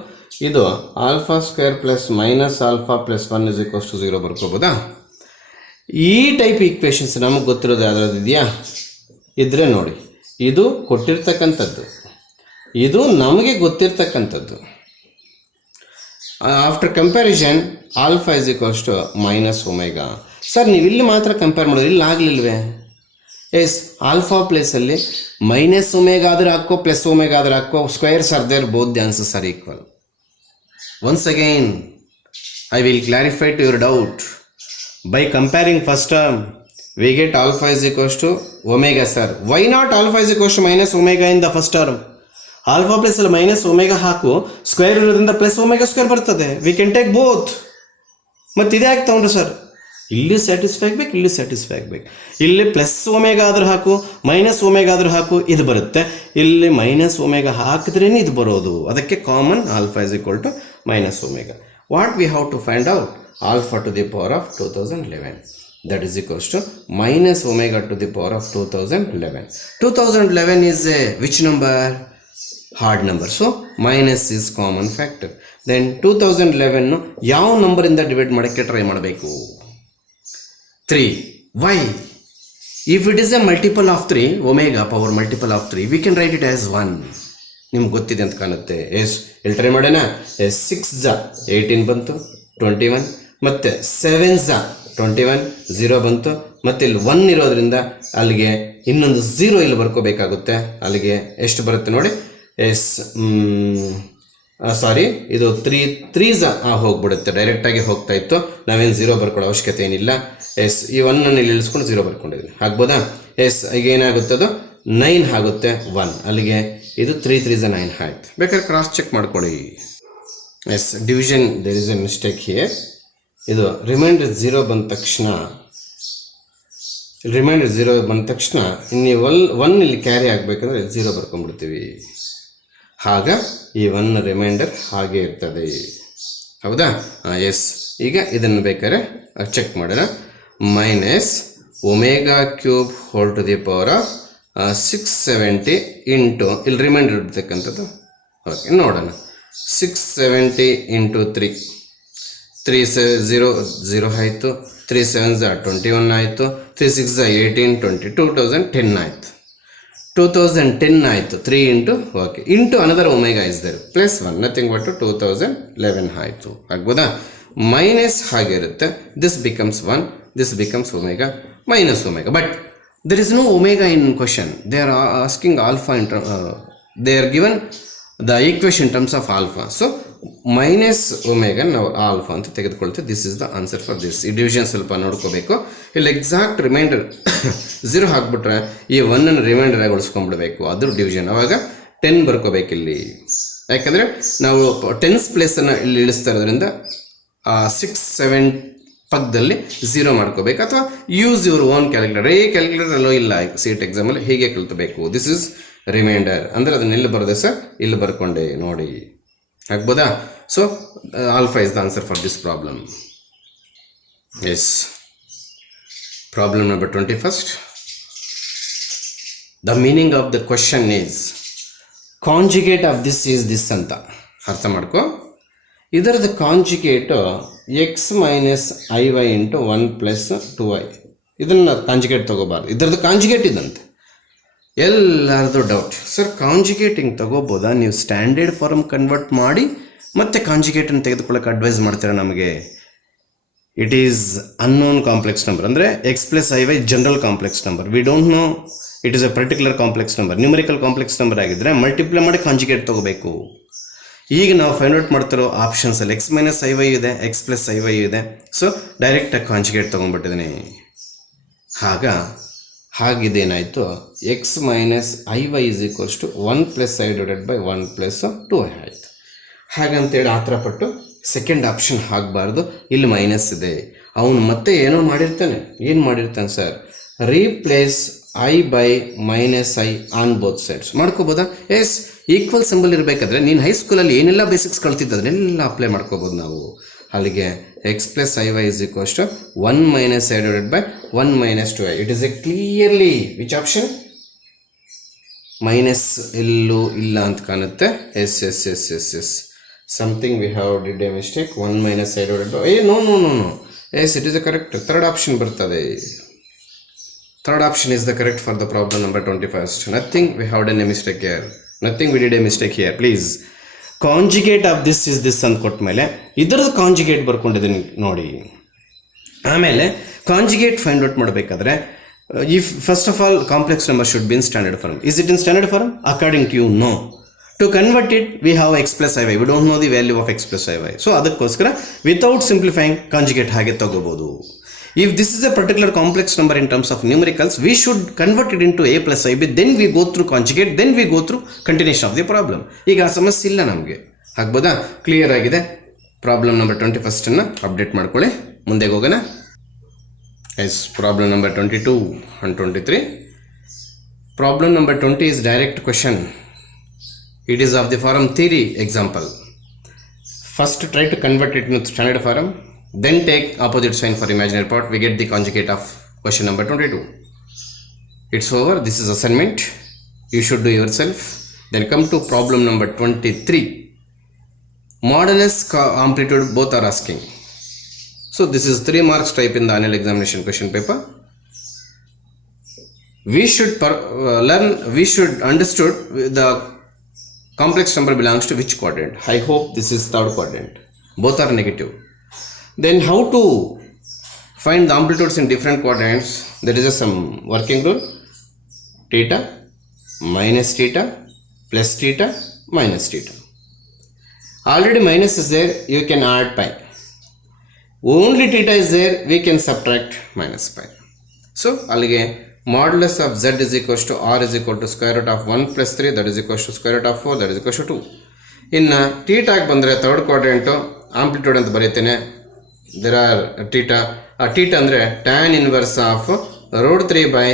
ಇದು alpha square plus minus alpha plus 1 is equals to 0 ಬರ್ಕೋಬೋದಾ? ಈ ಟೈಪ್ ಈಕ್ವೇಷನ್ಸ್ ನಮಗೆ ಗೊತ್ತಿರೋದು ಯಾವ್ದಾದ್ರು ಇದೆಯಾ? ಇದ್ರೆ ನೋಡಿ, ಇದು ಕೊಟ್ಟಿರ್ತಕ್ಕಂಥದ್ದು, ಇದು ನಮಗೆ ಗೊತ್ತಿರ್ತಕ್ಕಂಥದ್ದು. After comparison alpha is equals to -ω. Sir ನೀವು ಇಲ್ಲಿ ಮಾತ್ರ ಕಂಪೇರ್ ಮಾಡೋದು, ಇಲ್ಲಿ ಆಗಲಿಲ್ವೇ? ಎಸ್, ಆಲ್ಫಾ ಪ್ಲೇಸಲ್ಲಿ -ω ಆದ್ರೆ ಹಾಕೋ, +ω ಆದ್ರೆ ಹಾಕೋ, squares are there, both the answers are equal. Once again, I will clarify to your doubt. By comparing first term, we get alpha is equals to omega, sir. Why not alpha is equals to -ω in the first term? Alpha plus -ω ಹಾಕು, square ಇರೋದ್ರಿಂದ +ω² ಬರ್ತದೆ. We can take both. ಮತ್ತು ಇದೇ ಯಾಕೆ ತಗೊಂಡ್ರು sir? ಇಲ್ಲಿ satisfy ಆಗಬೇಕು, ಇಲ್ಲಿ ಸ್ಯಾಟಿಸ್ಫೈ ಆಗಬೇಕು. ಇಲ್ಲಿ +ω ಆದರೂ ಹಾಕು, -ω ಆದರೂ ಹಾಕು, ಇದು ಬರುತ್ತೆ. ಇಲ್ಲಿ -ω ಹಾಕಿದ್ರೇ ಇದು ಬರೋದು. ಅದಕ್ಕೆ common alpha is equal to -ω. What we have to find out? Alpha to the power of 2011. That is equals to -ω to the power of 2011. 2011 is a which number? Hard number. So minus is common factor. Then 2011 ಯಾವ ನಂಬರಿಂದ divide ಮಾಡೋಕ್ಕೆ try ಮಾಡಬೇಕು? 3. Why? If it is a multiple of 3, omega power multiple of 3, we can write it as 1. ನಿಮ್ಗೆ ಗೊತ್ತಿದೆ ಅಂತ ಕಾಣುತ್ತೆ. S, ಇಲ್ಲಿ try ಮಾಡೋಣ. 6 18 ಬಂತು, 21, ಮತ್ತು 7 21, 0 ಬಂತು, ಮತ್ತು ಇಲ್ಲಿ 1 ಇರೋದ್ರಿಂದ ಅಲ್ಲಿಗೆ ಇನ್ನೊಂದು 0 ಇಲ್ಲಿ ಬರ್ಕೋಬೇಕಾಗುತ್ತೆ. ಅಲ್ಲಿಗೆ ಎಷ್ಟು ಬರುತ್ತೆ ನೋಡಿ? ಎಸ್, ಸಾರಿ, ಇದು 3 ಹೋಗ್ಬಿಡುತ್ತೆ, ಡೈರೆಕ್ಟಾಗಿ ಹೋಗ್ತಾ ಇತ್ತು. ನಾವೇನು 0 ಬರ್ಕೊಳ್ಳೋ ಅವಶ್ಯಕತೆ ಏನಿಲ್ಲ. ಎಸ್, ಈ 1 ಇಲ್ಲಿ ಇಳಿಸ್ಕೊಂಡು 0 ಬರ್ಕೊಂಡಿದ್ದೀನಿ, ಆಗ್ಬೋದಾ? ಎಸ್, ಈಗ ಏನಾಗುತ್ತೆ, ಅದು 9 ಆಗುತ್ತೆ. 1 ಅಲ್ಲಿಗೆ ಇದು 3 3 9 ಆಯ್ತು. ಬೇಕಾದ್ರೆ ಕ್ರಾಸ್ ಚೆಕ್ ಮಾಡ್ಕೊಳ್ಳಿ. Yes, division there is a mistake here. ಇದು ರಿಮೈಂಡರ್ 0 ಬಂದ ತಕ್ಷಣ ಇನ್ನು 1 ಇಲ್ಲಿ ಕ್ಯಾರಿ ಆಗಬೇಕಂದ್ರೆ 0 ಬರ್ಕೊಂಡ್ಬಿಡ್ತೀವಿ. ಆಗ ಈ 1 ರಿಮೈಂಡರ್ ಹಾಗೆ ಇರ್ತದೆ. ಹೌದಾ? ಎಸ್, ಈಗ ಇದನ್ನು ಬೇಕಾದ್ರೆ ಚೆಕ್ ಮಾಡೋಣ. -ω³ whole to the power of 670 into, ಇಲ್ಲಿ ರಿಮೈಂಡರ್ ಇರ್ತಕ್ಕಂಥದ್ದು. ಓಕೆ, ನೋಡೋಣ. 670 ಇಂಟು 3 0 ಆಯಿತು, 3 7 21 ಆಯಿತು, 3 6 18 20 2010 ಆಯಿತು. 2010 ಆಯಿತು. 3 into, okay, into another omega is there +1, nothing but 2011 ಆಯಿತು. ಆಗ್ಬೋದಾ? ಮೈನಸ್ ಹಾಗೆ ಇರುತ್ತೆ. This becomes 1, this becomes omega -ω. But There is no omega in question. They are asking alpha they are given the equation in terms of alpha. So minus omega ನಾವು alpha ಅಂತ ತೆಗೆದುಕೊಳ್ತೇವೆ. This is the answer for this. ಈ division ಸ್ವಲ್ಪ ನೋಡ್ಕೋಬೇಕು. ಇಲ್ಲಿ exact reminder 0 ಹಾಕ್ಬಿಟ್ರೆ ಈ 1 reminder ಆಗಿ ಉಳಿಸ್ಕೊಂಡ್ಬಿಡ್ಬೇಕು, ಅದ್ರ ಡಿವಿಷನ್. ಅವಾಗ 10 ಬರ್ಕೋಬೇಕು ಇಲ್ಲಿ. ಯಾಕಂದರೆ ನಾವು 10th ಪ್ಲೇಸನ್ನು ಇಲ್ಲಿ ಇಳಿಸ್ತಾ ಇರೋದ್ರಿಂದ 6, 7 ಪಕ್ಕದಲ್ಲಿ 0 ಮಾಡ್ಕೋಬೇಕು, ಅಥವಾ use your own calculator. Calculator ಅಲ್ಲೋ ಇಲ್ಲ CET ಎಕ್ಸಾಮಲ್ಲಿ, ಹೀಗೆ ಕಲ್ತ್ಬೇಕು. This is reminder. ಅಂದರೆ ಅದನ್ನ ಎಲ್ಲಿ ಬರದೆ ಸರ್, ಇಲ್ಲಿ ಬರ್ಕೊಂಡೆ ನೋಡಿ, ಆಗ್ಬೋದಾ? So alpha is the answer for this problem. Yes, problem number 21st. The meaning of the question is conjugate of this is this ಅಂತ ಅರ್ಥ ಮಾಡ್ಕೊ. ಇದರದ್ದು conjugate x minus IY into 1 plus 2y. ಇದನ್ನು conjugate ತೊಗೋಬಾರ್ದು, ಇದರದ್ದು conjugate ಇದಂತೆ. ಎಲ್ಲರದು doubt, sir conjugate ಹಿಂಗೆ ತೊಗೋಬೋದಾ? ನೀವು standard form convert ಮಾಡಿ ಮತ್ತೆ ಕಾಂಜುಗೇಟನ್ನು ತೆಗೆದುಕೊಳ್ಳೋಕೆ ಅಡ್ವೈಸ್ ಮಾಡ್ತೀರಾ ನಮಗೆ. It is unknown complex number. ಅಂದರೆ x plus IY general complex number. We don't know it is a particular complex number. Numerical complex number ಆಗಿದ್ದರೆ multiply ಮಾಡಿ conjugate ತೊಗೋಬೇಕು. ಈಗ ನಾವು ಫೈಂಡ್ ಔಟ್ ಮಾಡ್ತಿರೋ ಆಪ್ಷನ್ಸಲ್ಲಿ x ಮೈನಸ್ IY ಇದೆ, x ಪ್ಲಸ್ IY ಇದೆ. ಸೊ ಡೈರೆಕ್ಟಾಗಿ ಕಾಂಜುಗೇಟ್ ತೊಗೊಂಡ್ಬಿಟ್ಟಿದ್ದೀನಿ. ಹಾಗಿದೇನಾಯಿತು, x minus IY is equals to 1 plus I divided by 1 plus 2y ಆಯಿತು. ಹಾಗಂತೇಳಿ ಆ ಥರ ಪಟ್ಟು ಸೆಕೆಂಡ್ ಆಪ್ಷನ್ ಆಗಬಾರ್ದು. ಇಲ್ಲಿ ಮೈನಸ್ ಇದೆ. ಅವನು ಮತ್ತೆ ಏನೋ ಮಾಡಿರ್ತಾನೆ. ಏನು ಮಾಡಿರ್ತಾನೆ sir? Replace I by minus I on both sides ಮಾಡ್ಕೋಬೋದಾ? ಎಸ್, ಈಕ್ವಲ್ ಸಿಂಬಲ್ ಇರಬೇಕಾದ್ರೆ ನೀನು ಹೈಸ್ಕೂಲಲ್ಲಿ ಏನೆಲ್ಲ ಬೇಸಿಕ್ಸ್ ಕಲ್ತಿದ್ದದನ್ನೆಲ್ಲ ಅಪ್ಲೈ ಮಾಡ್ಕೋಬೋದು ನಾವು. ಅಲ್ಲಿಗೆ x plus IY is equals to 1 minus I divided by 1 minus 2y. It is a clearly which option? Minus ಎಲ್ಲೂ ಇಲ್ಲ ಅಂತ ಕಾಣುತ್ತೆ. Yes yes yes yes yes something we have did a mistake. 1 minus I divided by no no no no yes, it is a correct. Third option ಬರ್ತದೆ. Third option is the correct for the problem number 21st. Nothing we have done a mistake here. Nothing we did a mistake here. Please. Conjugate of this is this ಅಂತ ಕೊಟ್ಟ ಮೇಲೆ ಇದರದ್ದು conjugate ಬರ್ಕೊಂಡಿದ್ದೀನಿ ನೋಡಿ. ಆಮೇಲೆ conjugate find out ಮಾಡಬೇಕಾದ್ರೆ if first of all complex number should be in standard form. Is it in standard form? According to you know. To convert it we have x plus IY. We don't know the value of x plus IY. So ಅದಕ್ಕೋಸ್ಕರ without simplifying conjugate ಹಾಗೆ ತಗೋಬೋದು. If this is a particular complex number in terms of numericals, we should convert it into a plus IB, then we go through conjugate, then we go through continuation of the problem. ಈಗ ಆ ಸಮಸ್ಯೆ ಇಲ್ಲ ನಮಗೆ, ಆಗ್ಬೋದಾ? Clear ಆಗಿದೆ. Problem number 21ನ್ನು update ಮಾಡ್ಕೊಳ್ಳಿ. ಮುಂದೆ ಹೋಗೋಣ. Yes, problem number 22 and 23. ಪ್ರಾಬ್ಲಮ್ ನಂಬರ್ 20 is direct question. It is of the form theory example. First try to convert it into standard form. Then take opposite sign for imaginary part. We get the conjugate of question number 22. It's over. This is assignment. You should do yourself. Then come to problem number 23. Modulus, amplitude both are asking. So this is 3 marks type in the annual examination question paper. We should understood the complex number belongs to which quadrant. I hope this is third quadrant. Both are negative. Then how to find the amplitudes in different quadrants? There is some working rule. Theta minus theta plus theta minus theta. Already minus is there, you can add pi. Only theta is there, we can subtract minus pi. So again, modulus of z is equals to r is equal to square root of 1 plus 3, that is equals to square root of 4, that is equals to 2. In theta ಬಂದರೆ third quadrant amplitude ಅಂತ ಬರೀತೇನೆ. There are theta ಅಂದರೆ tan inverse of root 3 by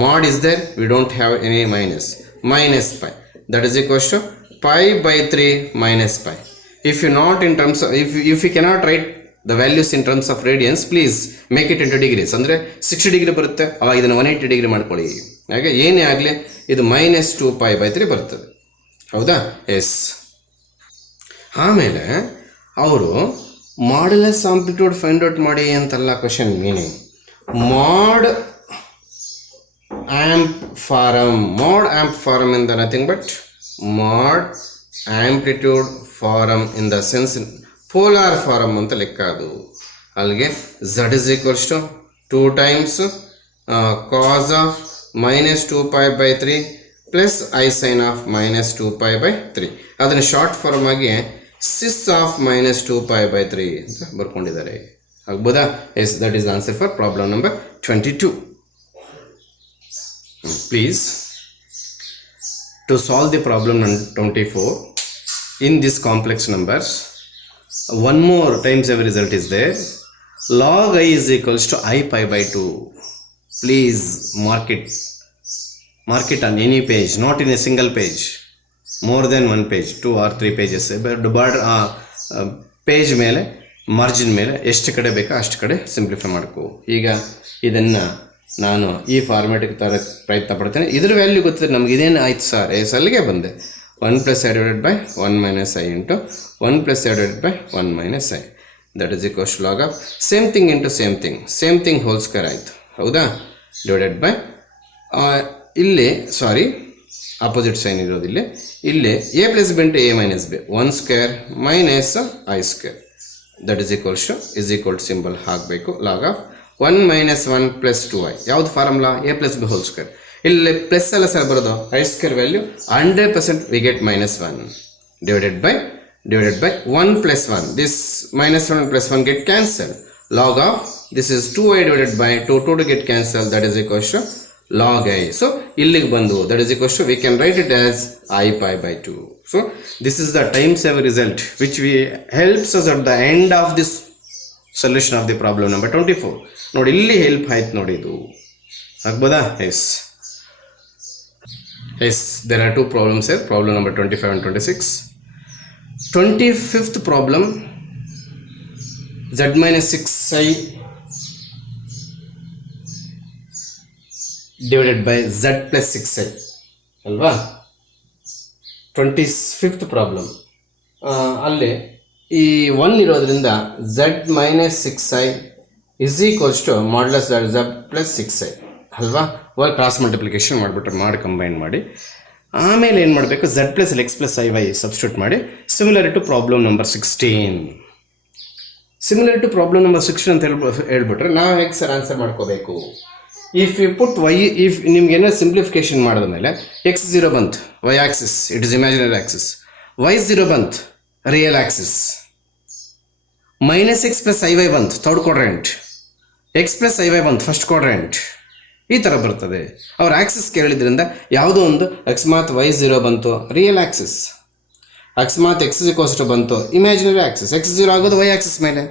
mod is there, we don't have any minus pi, that is equals to pi by 3 minus pi. If you not in terms of, if you cannot write the values in terms of radians, please make it into degrees. ಅಂದರೆ 60 degree ಬರುತ್ತೆ, ಅವಾಗ ಇದನ್ನು 180 degree ಮಾಡ್ಕೊಳ್ಳಿ. ಹಾಗೆ ಏನೇ ಆಗಲಿ ಇದು minus 2 pi by 3 ಬರ್ತದೆ, ಹೌದಾ? ಎಸ್. ಆಮೇಲೆ ಅವರು ಮಾಡ್ಯುಲಸ್ ಆಂಪ್ಲಿಟ್ಯೂಡ್ ಫೈಂಡ್ ಔಟ್ ಮಾಡಿ ಅಂತಲ್ಲ question meaning. mod amp forum in the nothing but mod amplitude forum in the sense polar forum ಅಂತ ಲೆಕ್ಕ ಅದು. ಅಲ್ಲಿಗೆ z is equals to 2 times cos of minus 2 pi by 3 plus I sin of minus 2 pi by 3. ಅದನ್ನು short form ಆಗಿ sis of minus 2 pi by 3 ಅಂತ ಬರ್ಕೊಂಡಿದ್ದಾರೆ. ಆಗ್ಬೋದಾ? Yes, that is answer for problem number 22. Please, to solve the problem 24 in this complex numbers, one more times every result is there. Log I is equals to I pi by 2. Please mark it on any page, not in a single page, more than one page, 2 or 3 pages. Page ಮೇಲೆ margin ಮೇಲೆ ಎಷ್ಟು ಕಡೆ ಬೇಕೋ ಅಷ್ಟು ಕಡೆ simplify ಮಾಡ್ಕೋ. ಈಗ ಇದನ್ನು ನಾನು ಈ ಫಾರ್ಮ್ಯಾಟಿಗೆ ತರಕ್ಕೆ ಪ್ರಯತ್ನ ಪಡ್ತೇನೆ. ಇದ್ರ ವ್ಯಾಲ್ಯೂ ಗೊತ್ತಿದ್ರೆ ನಮ್ಗೆ ಇದೇನು ಆಯ್ತು ಸರ್, ಎಸ್ ಅಲ್ಲಿಗೆ ಬಂದೆ. 1 + i divided by 1 minus i into 1 + i divided by 1 minus i, that is equals to log of same thing into same thing whole square ಆಯಿತು. ಹೌದಾ? ಡಿವೈಡೆಡ್ ಬೈ ಇಲ್ಲಿ ಆಪೋಸಿಟ್ ಸೈನ್ ಇರೋದಿಲ್ಲ, ಇಲ್ಲಿ a + b into a minus b, 1 square minus i square, that is equal to symbol ಹಾಕಬೇಕು. Log of 1 minus 1 plus 2i, ಯಾವುದು formula? a + b whole square. ಇಲ್ಲಿ plus ಎಲ್ಲ sir ಬರೋದು i square value 100% V get -1 divided by 1 + 1. This -1 + 1 get cancelled. Log of this is 2i divided by 2 to get cancelled, that is equals to log I. So illige bandu, that is equals to, we can write it as I pi by 2. So this is the time saver result which helps us at the end of this solution of the problem number 24. ನೋಡಿ ಇಲ್ಲಿ help ಆಯ್ತು ನೋಡಿ, ಇದು ಆಗ್ಬೋದಾ? Yes, there are two problems here, problem number 25 and 26. 25th problem, z minus 6i divided by z plus 6i ಅಲ್ವಾ? 25th problem. ಅಲ್ಲಿ ಈ 1 ಇರೋದ್ರಿಂದ z minus 6i is equals to modulus z plus 6i ಅಲ್ವಾ? Cross multiplication ಮಾಡಿ combine ಮಾಡಿ ಆಮೇಲೆ ಏನು ಮಾಡಬೇಕು? z plus x plus iy substitute ಮಾಡಿ similar to problem number 16. Similar to problem number 16 ಅಂತ ಹೇಳ್ಬಿಟ್ರೆ ನಾವು ಹೇಗೆ ಸರ್ ಆನ್ಸರ್ ಮಾಡ್ಕೋಬೇಕು? If you put y, if ನಿಮ್ಗೆ ಏನೋ ಸಿಂಪ್ಲಿಫಿಕೇಶನ್ ಮಾಡಿದ ಮೇಲೆ x0 ಬಂತು, y axis, it is imaginary axis. y0 ಬಂತು, real axis. -x plus iy ಬಂತು, third quadrant. x plus iy ಬಂತು, ಫಸ್ಟ್ ಕ್ವಾಡ್ರೆಂಟ್. ಈ ಥರ ಬರ್ತದೆ. ಅವ್ರ ಆಕ್ಸಿಸ್ ಕೇಳಿದ್ರಿಂದ ಯಾವುದೋ ಒಂದು ಅಕಸ್ಮಾತ್ y0 ಬಂತು, ರಿಯಲ್ ಆಕ್ಸಿಸ್. ಅಕಸ್ಮಾತ್ x ಬಂತು, ಇಮ್ಯಾಜಿನರಿ ಆಕ್ಸಿಸ್. x0 ಆಗೋದು y ಆಕ್ಸಿಸ್ ಮೇಲೆ.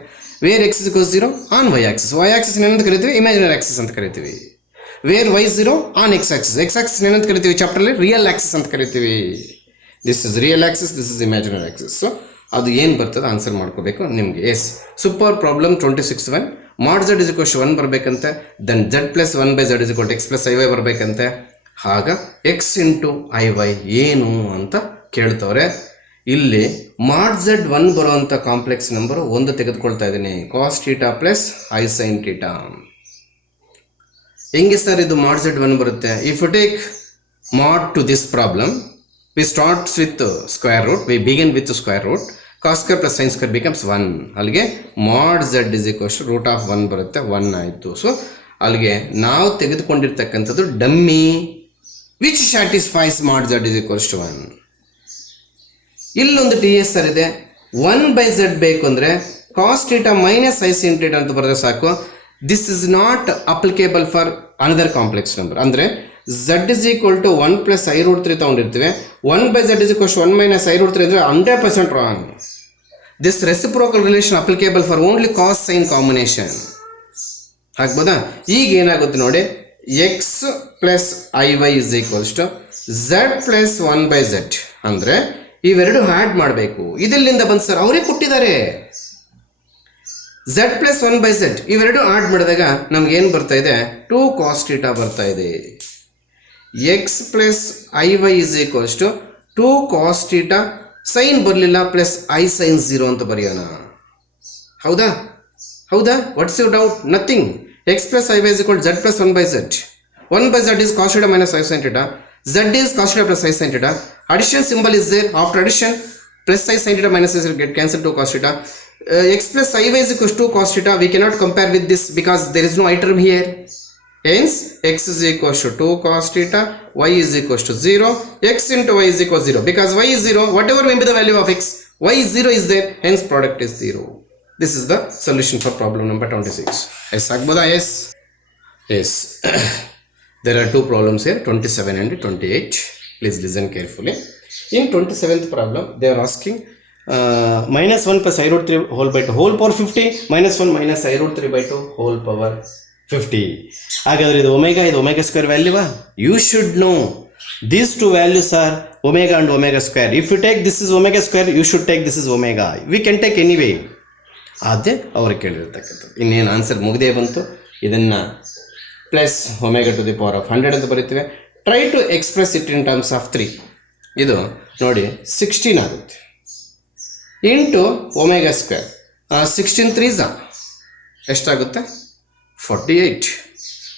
Where x0 on y axis. y axis ಏನಂತ ಕರಿತೀವಿ? ಇಮ್ಯಾಜಿನರಿ ಆಕ್ಸಿಸ್ ಅಂತ ಕರಿತೀವಿ. Where y0 on x axis. x axis ಏನಂತ ಕರಿತೀವಿ ಚಾಪ್ಟರ್ಲಿ? ರಿಯಲ್ ಆಕ್ಸಿಸ್ ಅಂತ ಕರಿತೀವಿ. This is real axis, this is imaginary axis. So ಅದು ಏನು ಬರ್ತದೆ ಆನ್ಸರ್ ಮಾಡ್ಕೋಬೇಕು ನಿಮಗೆ. Yes, super problem 26 1. mod z is equal to 1 ಬರಬೇಕಂತೆ. Then z plus 1 by z is equal to x plus iy ಬರಬೇಕಂತೆ. ಆಗ x into iy ಏನು ಅಂತ ಕೇಳ್ತವ್ರೆ. ಇಲ್ಲಿ mod z 1 ಬರುವಂಥ ಕಾಂಪ್ಲೆಕ್ಸ್ ನಂಬರು 1 ತೆಗೆದುಕೊಳ್ತಾ ಇದ್ದೀನಿ, cos θ plus i sin θ. ಹೆಂಗೆ ಸರ್ ಇದು mod z 1 ಬರುತ್ತೆ? If you take mod to this problem, we start with square root, we begin with square root. Cos square plus sin square becomes 1. ಅಲ್ಲಿಗೆ mod z is equal to root of 1 ಬರುತ್ತೆ, 1 ಆಯಿತು. So ಅಲ್ಲಿಗೆ ನಾವು ತೆಗೆದುಕೊಂಡಿರ್ತಕ್ಕಂಥದ್ದು dummy which satisfies mod z is equal to 1. ಇಲ್ಲೊಂದು T yes sir ಇದೆ. 1/z ಬೇಕು ಅಂದರೆ cos θ minus i sin θ ಅಂತ ಬರೆದ್ರೆ ಸಾಕು. This is not applicable for another complex number. ಅಂದರೆ z is equal to 1 plus i root 3 ತೊಗೊಂಡಿರ್ತೀವಿ. 1/z is equal to 1 minus i root 3 ಅಂದರೆ 100% wrong. This reciprocal relation applicable for only cos sine combination. ಆಗ್ಬೋದಾ? ಈಗ ಏನಾಗುತ್ತೆ ನೋಡಿ, x plus iy is equals to z plus 1/z ಅಂದರೆ ಇವೆರಡು add ಮಾಡಬೇಕು. ಇದೆಲ್ಲಿಂದ ಬಂತು sir? ಅವರೇ ಕೊಟ್ಟಿದ್ದಾರೆ. z plus 1/z ಇವೆರಡು ಆ್ಯಡ್ ಮಾಡಿದಾಗ ನಮ್ಗೇನು ಬರ್ತಾ ಇದೆ? 2 cos θ ಬರ್ತಾ ಇದೆ. x plus iy is equals to 2 cos θ, sign ಬರಲಿಲ್ಲ, ಪ್ಲಸ್ i sin 0 ಅಂತ ಬರೆಯೋಣ. ಹೌದಾ? What's your doubt? Nothing. x plus iy is equal to z plus 1/z. 1/z is cos θ minus i sin θ. z is cos θ plus i sin θ. Addition symbol is there. After addition, plus i sin θ minus i will get cancelled to cos θ. X plus iy is equal to 2 cos θ. We cannot compare with this because there is no I term here. Hence x is equals to 2 cos theta, y is equals to 0, x into y is equals to 0. Because y is 0, whatever may be the value of x, y is 0 is there, hence product is 0. This is the solution for problem number 26. Yes, Agboda, yes. Yes. There are two problems here, 27 and 28. Please listen carefully. In 27th problem, they are asking minus 1 plus I root 3 whole by 2 whole power 50, minus 1 minus I root 3 by 2 whole power 50. ಹಾಗಾದ್ರೆ ಇದು omega square ವ್ಯಾಲ್ಯೂವಾ? You should know these two values are omega and omega square. If you take this is omega square, you should take this is omega. We can take anyway. ಅದೇ ಅವ್ರಿಗೆ ಕೇಳಿರ್ತಕ್ಕಂಥದ್ದು. ಇನ್ನೇನು answer ಮುಗಿದೇ ಬಂತು. ಇದನ್ನು plus omega to the power of 100 ಅಂತ ಬರೀತೀವಿ. Try to express it in terms of 3. ಇದು ನೋಡಿ 16 ಆಗುತ್ತೆ ಇಂಟು ಒಮೆಗಾ ಸ್ಕ್ವೇರ್. 16 3s ಎಷ್ಟಾಗುತ್ತೆ? 48.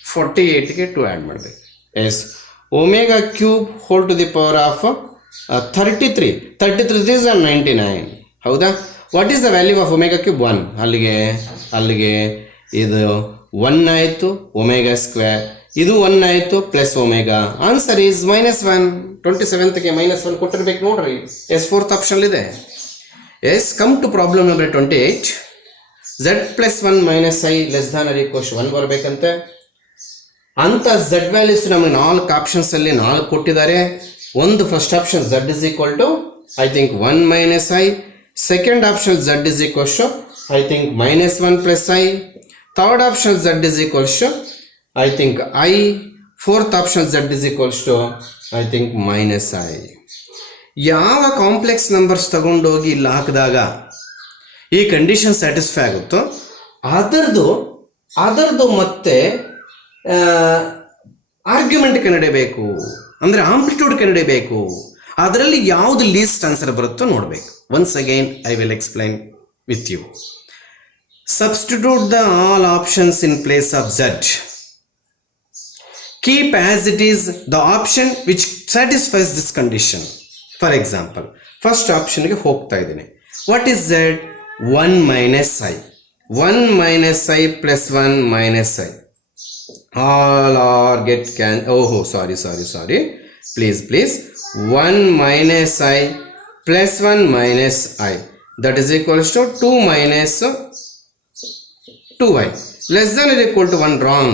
48ಗೆ 2 ಆ್ಯಡ್ ಮಾಡಬೇಕು. Yes omega cube whole to the power of 33. 33 3s are 99. ಹೌದಾ? What is the value of omega cube? 1. ಅಲ್ಲಿಗೆ ಇದು 1 ಆಯಿತು ಒಮೆಗಾ ಸ್ಕ್ವೇರ್, ಇದು 1 ಆಯಿತು ಪ್ಲಸ್ ಒಮೆಗಾ. Answer is -1. 27ಗೆ -1 ಕೊಟ್ಟಿರ್ಬೇಕು ನೋಡ್ರಿ. ಎಸ್ ಫೋರ್ತ್ ಆಪ್ಷನ್ಲಿದೆ. Yes come to problem number 28. z plus 1 minus i less than or equals 1 ಬರಬೇಕಂತೆ. ಅಂತ z ವ್ಯಾಲ್ಯೂಸ್ ನಮಗೆ 4 ಆಪ್ಷನ್ಸಲ್ಲಿ 4 ಕೊಟ್ಟಿದ್ದಾರೆ. ಒಂದು first option z is equal to I think 1 minus i. Second option z is equals to I think -1 plus i. Third option z is equals to I think i. Fourth option z is equals to I think minus i. ಯಾವ complex numbers ತಗೊಂಡೋಗಿ ಇಲ್ಲಿ ಹಾಕಿದಾಗ ಈ condition satisfy ಆಗುತ್ತೋ ಅದರದು ಮತ್ತೆ ಆರ್ಗ್ಯುಮೆಂಟ್ಗೆ ನಡಿಬೇಕು, ಅಂದರೆ ಆಂಪ್ಲಿಟ್ಯೂಡ್ಗೆ ನಡಿಬೇಕು. ಅದರಲ್ಲಿ ಯಾವುದು ಲೀಸ್ಟ್ ಆನ್ಸರ್ ಬರುತ್ತೋ ನೋಡಬೇಕು. Once again I will explain with you. Substitute the all options in place of z. Keep as it is the option which satisfies this condition. For example, first option ಗೆ ಹೋಗ್ತಾ ಇದ್ದೀನಿ. What is z? 1 minus i. 1 minus i plus 1 minus i. All are get can. Oh, sorry. Please. 1 minus i plus 1 minus i. That is equals to 2 minus 2i. Less than or equal to 1. Wrong.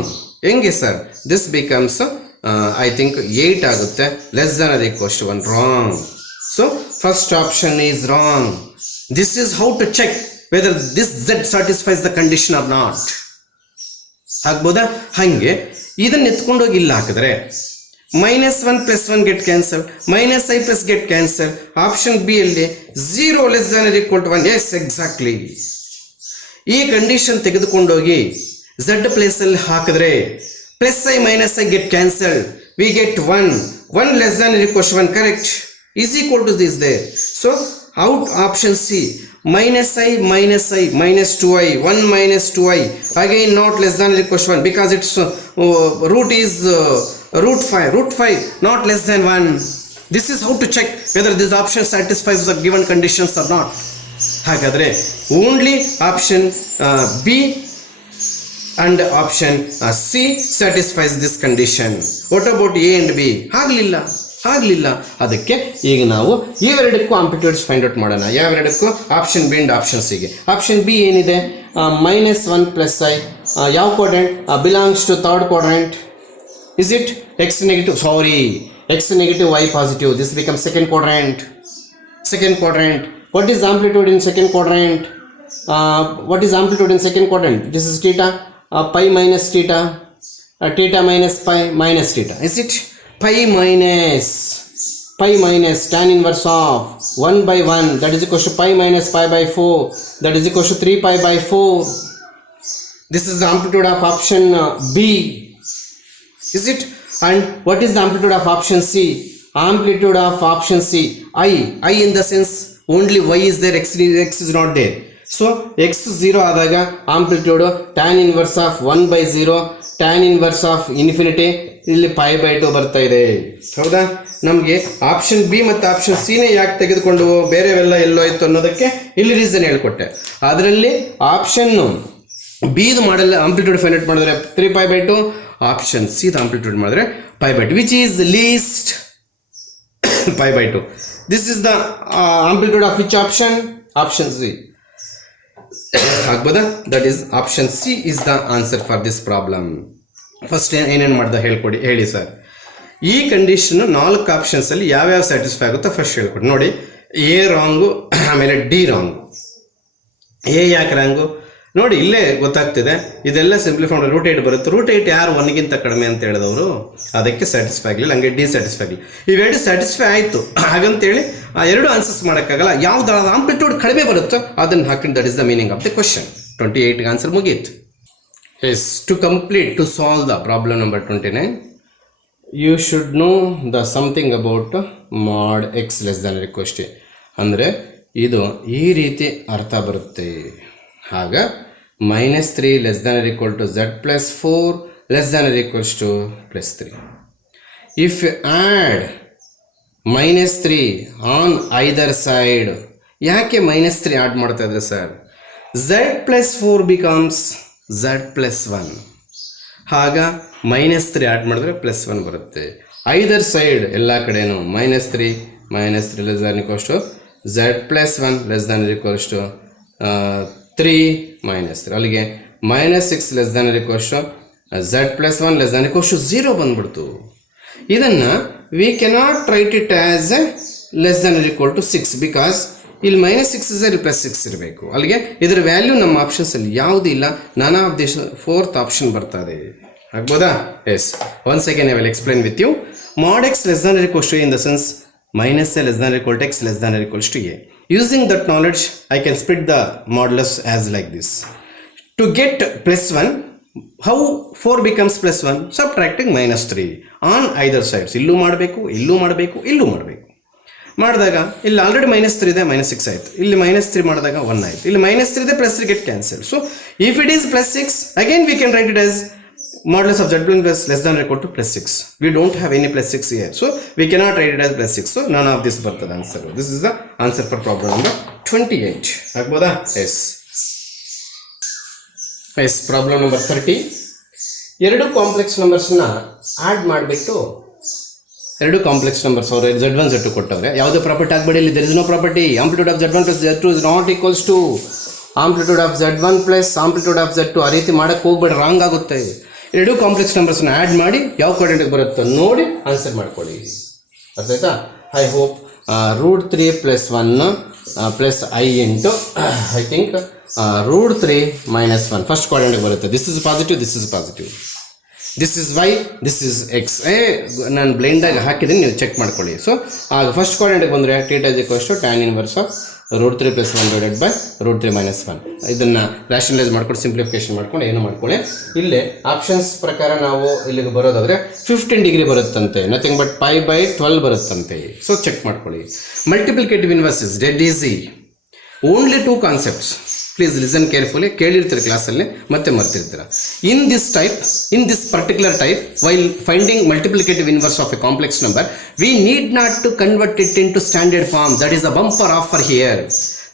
ಹೆಂಗೆ sir? This becomes I think 8 ಆಗುತ್ತೆ. Less than or equals to 1. Wrong. So first option is wrong. This is how to check whether this z satisfies the condition or not. ಆಗ್ಬೋದಾ? ಹಾಗೆ ಇದನ್ನು ಎತ್ಕೊಂಡೋಗಿ ಇಲ್ಲಿ ಹಾಕಿದ್ರೆ -1 plus 1 get cancel, minus i plus get cancel. Option B ಅಲ್ಲಿ 0 less than or equal to 1. Yes, exactly. ಈ condition ತೆಗೆದುಕೊಂಡೋಗಿ z ಪ್ಲೇಸಲ್ಲಿ ಹಾಕಿದ್ರೆ plus i minus i get cancel. We get 1 less than equals 1. Correct. Is equal to this there. So out option c minus i minus 2i. 1 minus 2i again not less than equals 1 because its root is root 5 not less than 1. This is how to check whether this option satisfies the given conditions or not. ಹಾಗಾದರೆ only option B and option C satisfies this condition. What about A and B? ಆಗಲಿಲ್ಲ. ಅದಕ್ಕೆ ಈಗ ನಾವು ಇವೆರಡಕ್ಕೂ amplitudes find out ಮಾಡೋಣ. ಯಾವೆರಡಕ್ಕೂ? Option b and option ಸಿಗೆ. Option b ಏನಿದೆ? -1 plus i. ಯಾವ quadrant? Belongs to third quadrant. Is it x negative? Sorry, x negative y positive. This becomes second quadrant. What is amplitude in second quadrant? This is theta. Pi minus theta. Theta minus pi minus theta. Is it? Pi minus tan inverse of 1 by 1, that is equal to pi minus pi by 4, that is equal to 3 pi by 4. This is the amplitude of option B. Is it? And what is the amplitude of option C? Amplitude of option C, I in the sense only y is there, x is not there. So x 0 ಆದಾಗ amplitude tan inverse of 1 by 0, tan inverse of infinity ಇಲ್ಲಿ pi by 2 ಬರ್ತಾ ಇದೆ. ಹೌದಾ? ನಮಗೆ option B ಮತ್ತು option ಸಿನೇ ಯಾಕೆ ತೆಗೆದುಕೊಂಡು ಬೇರೆವೆಲ್ಲ ಎಲ್ಲೋಯ್ತು ಅನ್ನೋದಕ್ಕೆ ಇಲ್ಲಿ ರೀಸನ್ ಹೇಳ್ಕೊಟ್ಟೆ. ಅದರಲ್ಲಿ ಆಪ್ಷನ್ನು ಬಿದು ಮಾಡಲ್ಲ ಆಂಪ್ಲಿಟ್ಯೂಡ್ ಫೈಂಡ್ ಔಟ್ ಮಾಡಿದ್ರೆ 3 pi by 2, option C the amplitude ಮಾಡಿದ್ರೆ π/2 which is least π/2. This is the amplitude of which option? Option C ಆಗ್ಬೋದಾ? That is option C is the answer for this problem. First ಏನೇನು ಮಾಡ್ದೆ ಹೇಳ್ಕೊಡಿ, ಹೇಳಿ sir. ಈ condition 4 ಆಪ್ಷನ್ಸಲ್ಲಿ ಯಾವ್ಯಾವ satisfy ಆಗುತ್ತೋ first ಹೇಳ್ಕೊಡಿ. ನೋಡಿ, ಎ ರಾಂಗು, ಆಮೇಲೆ ಡಿ ರಾಂಗು. ಎ ಯಾಕೆ ರಾಂಗು ನೋಡಿ, ಇಲ್ಲೇ ಗೊತ್ತಾಗ್ತಿದೆ. ಇದೆಲ್ಲ ಸಿಂಪ್ಲಿಫೈ ಮಾಡಿ √8 ಬರುತ್ತೆ. √8 ಯಾರು 1ಗಿಂತ ಕಡಿಮೆ ಅಂತ ಹೇಳಿದವರು, ಅದಕ್ಕೆ ಸ್ಯಾಟಿಸ್ಫೈ ಆಗಲಿಲ್ಲ. ಹಂಗೆ ಡಿ ಸ್ಯಾಟಿಸ್ಫೈ ಆಗಲಿ. ಇವೆರಡು ಸ್ಯಾಟಿಸ್ಫೈ ಆಯಿತು. ಹಾಗಂತೇಳಿ ಆ ಎರಡು ಆನ್ಸರ್ಸ್ ಮಾಡೋಕ್ಕಾಗಲ್ಲ. ಯಾವ್ದು ಆಂಪ್ಲಿಟ್ಯೂಡ್ ಕಡಿಮೆ ಬರುತ್ತೋ ಅದನ್ನು ಹಾಕಿದ್ದು. That is the meaning of the question. 28ಗೆ ಆನ್ಸರ್ ಮುಗೀತು. Yes, to complete to solve the problem number 29, you should know the something about mod x less than or equal to. ಅಂದರೆ ಇದು ಈ ರೀತಿ ಅರ್ಥ ಬರುತ್ತೆ. ಆಗ -3 less than or equal to z plus 4 less than or equals to +3. If you add -3 on either side, ಯಾಕೆ -3 add ಮಾಡ್ತಾ ಇದೆ sir? z plus 4 becomes z plus 1. ಆಗ -3 ಆ್ಯಡ್ ಮಾಡಿದ್ರೆ +1 ಬರುತ್ತೆ. ಐದರ್ ಸೈಡ್ ಎಲ್ಲ ಕಡೆನೂ -3 less than equals to z plus 1 less than equals to 3 -3. ಅಲ್ಲಿಗೆ -6 less than equals to z plus 1 less than equals to 0 ಬಂದ್ಬಿಡ್ತು. ಇದನ್ನು we cannot write it as less than equal to 6 because ಇಲ್ಲಿ -6 ಇದೆ, ಇಲ್ಲಿ +6 ಇರಬೇಕು. ಅಲ್ಲಿಗೆ ಇದರ ವ್ಯಾಲ್ಯೂ ನಮ್ಮ ಆಪ್ಷನ್ಸಲ್ಲಿ ಯಾವುದೂ ಇಲ್ಲ. ನಾನಾ ಆಫ್ ದಿ 4th ಆಪ್ಷನ್ ಬರ್ತದೆ. ಆಗ್ಬೋದಾ? Yes, once again I will explain with you. mod x less than equals to, in the sense -a less than equal to x less than equals to a. Using that knowledge, I can split the modulus as like this. To get +1, how 4 becomes +1? Subtracting -3 on either sides. ಇಲ್ಲೂ ಮಾಡಬೇಕು, ಇಲ್ಲೂ ಮಾಡಬೇಕು, ಇಲ್ಲೂ ಮಾಡಬೇಕು. ಮಾಡಿದಾಗ ಇಲ್ಲಿ already -3 ಇದೆ, -6 ಆಯಿತು. ಇಲ್ಲಿ -3 ಮಾಡಿದಾಗ 1 ಆಯಿತು. ಇಲ್ಲಿ -3 ಇದೆ, +3 get cancelled. So if it is +6, again we can write it as modulus of z plus less than or equal to +6. We don't have any +6 here, so we cannot write it as +6. So none of this ಬರ್ತದೆ answer. This is the answer for problem number 28. ಆಗ್ಬೋದಾ? Yes. Yes, problem number 30. ಎರಡು complex ನಂಬರ್ಸ್ನ add ಮಾಡಿಬಿಟ್ಟು, ಎರಡು complex numbers ಅವರು z1 z2 ಕೊಟ್ಟವ್ರೆ. ಯಾವುದೇ property ಆಗಬೇಡಿ. ಇಲ್ಲಿ there is no property. Amplitude of z1 plus z2 is not equals to amplitude of z1 plus amplitude of z2. ಆ ರೀತಿ ಮಾಡೋಕ್ಕೆ ಹೋಗ್ಬೇಡಿ, ರಾಂಗ್ ಆಗುತ್ತೆ. ಎರಡು ಕಾಂಪ್ಲೆಕ್ಸ್ ನಂಬರ್ಸ್ನ ಆ್ಯಡ್ ಮಾಡಿ ಯಾವ ಕೋಆರ್ಡಿನೇಟ್ ಬರುತ್ತೋ ನೋಡಿ ಆನ್ಸರ್ ಮಾಡ್ಕೊಳ್ಳಿ. ಅರ್ಥ ಆಯ್ತಾ? I hope √3 + 1 plus i into I think √3 - 1 first coordinate ಬರುತ್ತೆ. This is positive, this is positive, this is y, this is x. ನಾನು ಬ್ಲೈಂಡಾಗಿ ಹಾಕಿದ್ದೀನಿ, ನೀವು ಚೆಕ್ ಮಾಡ್ಕೊಳ್ಳಿ. ಸೊ ಆಗ ಫಸ್ಟ್ ಕೋಆರ್ಡಿನೇಟ್ ಬಂದರೆ θ = tan inverse of √3 + 1 divided by √3 - 1. ಇದನ್ನು ರ್ಯಾಷನಲೈಸ್ ಮಾಡ್ಕೊಂಡು simplification ಮಾಡ್ಕೊಂಡು ಏನು ಮಾಡ್ಕೊಳ್ಳಿ. ಇಲ್ಲೇ ಆಪ್ಷನ್ಸ್ ಪ್ರಕಾರ ನಾವು ಇಲ್ಲಿಗೆ ಬರೋದಾದರೆ 15 ಡಿಗ್ರಿ ಬರುತ್ತಂತೆ, ನಥಿಂಗ್ ಬಟ್ π/12 ಬರುತ್ತಂತೆ. ಸೊ ಚೆಕ್ ಮಾಡ್ಕೊಳ್ಳಿ. Multiplicative inverse is dead easy. Only 2 concepts. Please listen carefully. ಕೇಳಿರ್ತೀರ ಕ್ಲಾಸಲ್ಲಿ, ಮತ್ತೆ ಮರ್ತಿರ್ತೀರ. In this particular type, while finding multiplicative inverse of a complex number, we need not to convert it into standard form. That is a bumper offer here.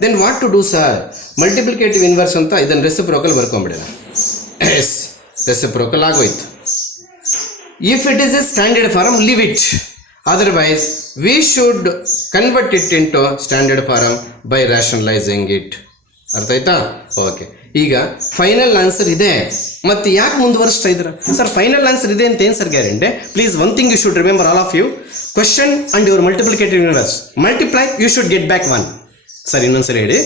Then what to do sir? Multiplicative inverse ಅಂತ ಇದನ್ನು reciprocal ಬರ್ಕೊಂಬಿಡೋಣ. Yes, reciprocal ಆಗೋಯ್ತು. If it is a standard form, leave it. Otherwise, we should convert it into standard form by rationalizing it. ಅರ್ಥ ಆಯ್ತಾ? Okay. ಈಗ final answer ಇದೆ, ಮತ್ತೆ ಯಾಕೆ ಮುಂದುವರಿಸ್ತಾ ಇದ್ದೀರಾ ಸರ್? ಫೈನಲ್ ಆನ್ಸರ್ ಇದೆ ಅಂತ ಏನು sir guarantee? Please one thing you should remember, all of you. Question and your multiplicative inverse multiply, you should get back 1. Sir ಇನ್ನೊಂದ್ಸರಿ ಹೇಳಿ.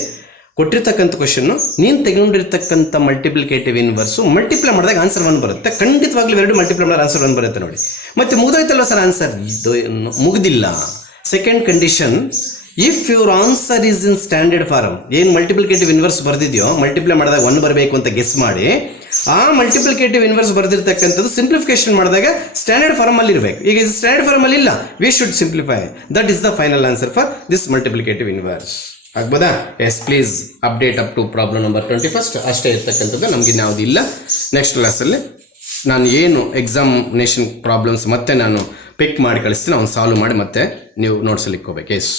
ಕೊಟ್ಟಿರ್ತಕ್ಕಂಥ ಕ್ವಶನ್ನು ನೀನು ತೆಗೊಂಡಿರ್ತಕ್ಕಂಥ ಮಲ್ಟಿಪ್ಲಿಕೇಟಿವ್ ಇನ್ವರ್ಸು ಮಲ್ಟಿಪ್ಲೈ ಮಾಡಿದಾಗ ಆನ್ಸರ್ 1 ಬರುತ್ತೆ. ಖಂಡಿತವಾಗ್ಲೂ ಎರಡು ಮಲ್ಟಿಪ್ಲೈ ಮಾಡಿದಾಗ ಆನ್ಸರ್ 1 ಬರುತ್ತೆ ನೋಡಿ. ಮತ್ತೆ ಮುಗಿದೋಯ್ತಲ್ವ ಸರ್ ಆನ್ಸರ್? ಇದು ಮುಗ್ದಿಲ್ಲ. Second condition, if your answer is in standard form, ಏನು ಮಲ್ಟಿಪ್ಲಿಕೇಟಿವ್ ಇನ್ವರ್ಸ್ ಬರ್ದಿದೆಯೋ ಮಲ್ಟಿಪ್ಲೈ ಮಾಡಿದಾಗ 1 ಬರಬೇಕು ಅಂತ ಗೆಸ್ ಮಾಡಿ, ಆ ಮಲ್ಟಿಪ್ಲಿಕೇಟಿವ್ ಇನ್ವರ್ಸ್ ಬರ್ದಿರ್ತಕ್ಕಂಥದ್ದು ಸಿಂಪ್ಲಿಫಿಕೇಶನ್ ಮಾಡಿದಾಗ ಸ್ಟ್ಯಾಂಡರ್ಡ್ ಫಾರ್ಮಲ್ಲಿ ಇರಬೇಕು. ಈಗ ಇದು ಸ್ಟ್ಯಾಂಡರ್ಡ್ ಫಾರ್ಮಲ್ಲಿ ಇಲ್ಲ, we should simplify. That is the final answer for this multiplicative inverse. ಆಗ್ಬೋದಾ? Yes, please update up to problem number 21. ಅಷ್ಟೇ ಇರ್ತಕ್ಕಂಥದ್ದು, ನಮಗಿನ್ನು ಯಾವುದೂ ಇಲ್ಲ. ನೆಕ್ಸ್ಟ್ ಕ್ಲಾಸಲ್ಲಿ ನಾನು ಏನು ಎಕ್ಸಾಮಿನೇಷನ್ ಪ್ರಾಬ್ಲಮ್ಸ್ ಮತ್ತೆ ನಾನು ಪಿಕ್ ಮಾಡಿ ಕಳಿಸ್ತೀನಿ, ಅವ್ನು ಸಾಲ್ವ್ ಮಾಡಿ ಮತ್ತೆ ನೀವು ನೋಟ್ಸಲ್ಲಿ ಇಕ್ಕೋಬೇಕು. ಎಸ್.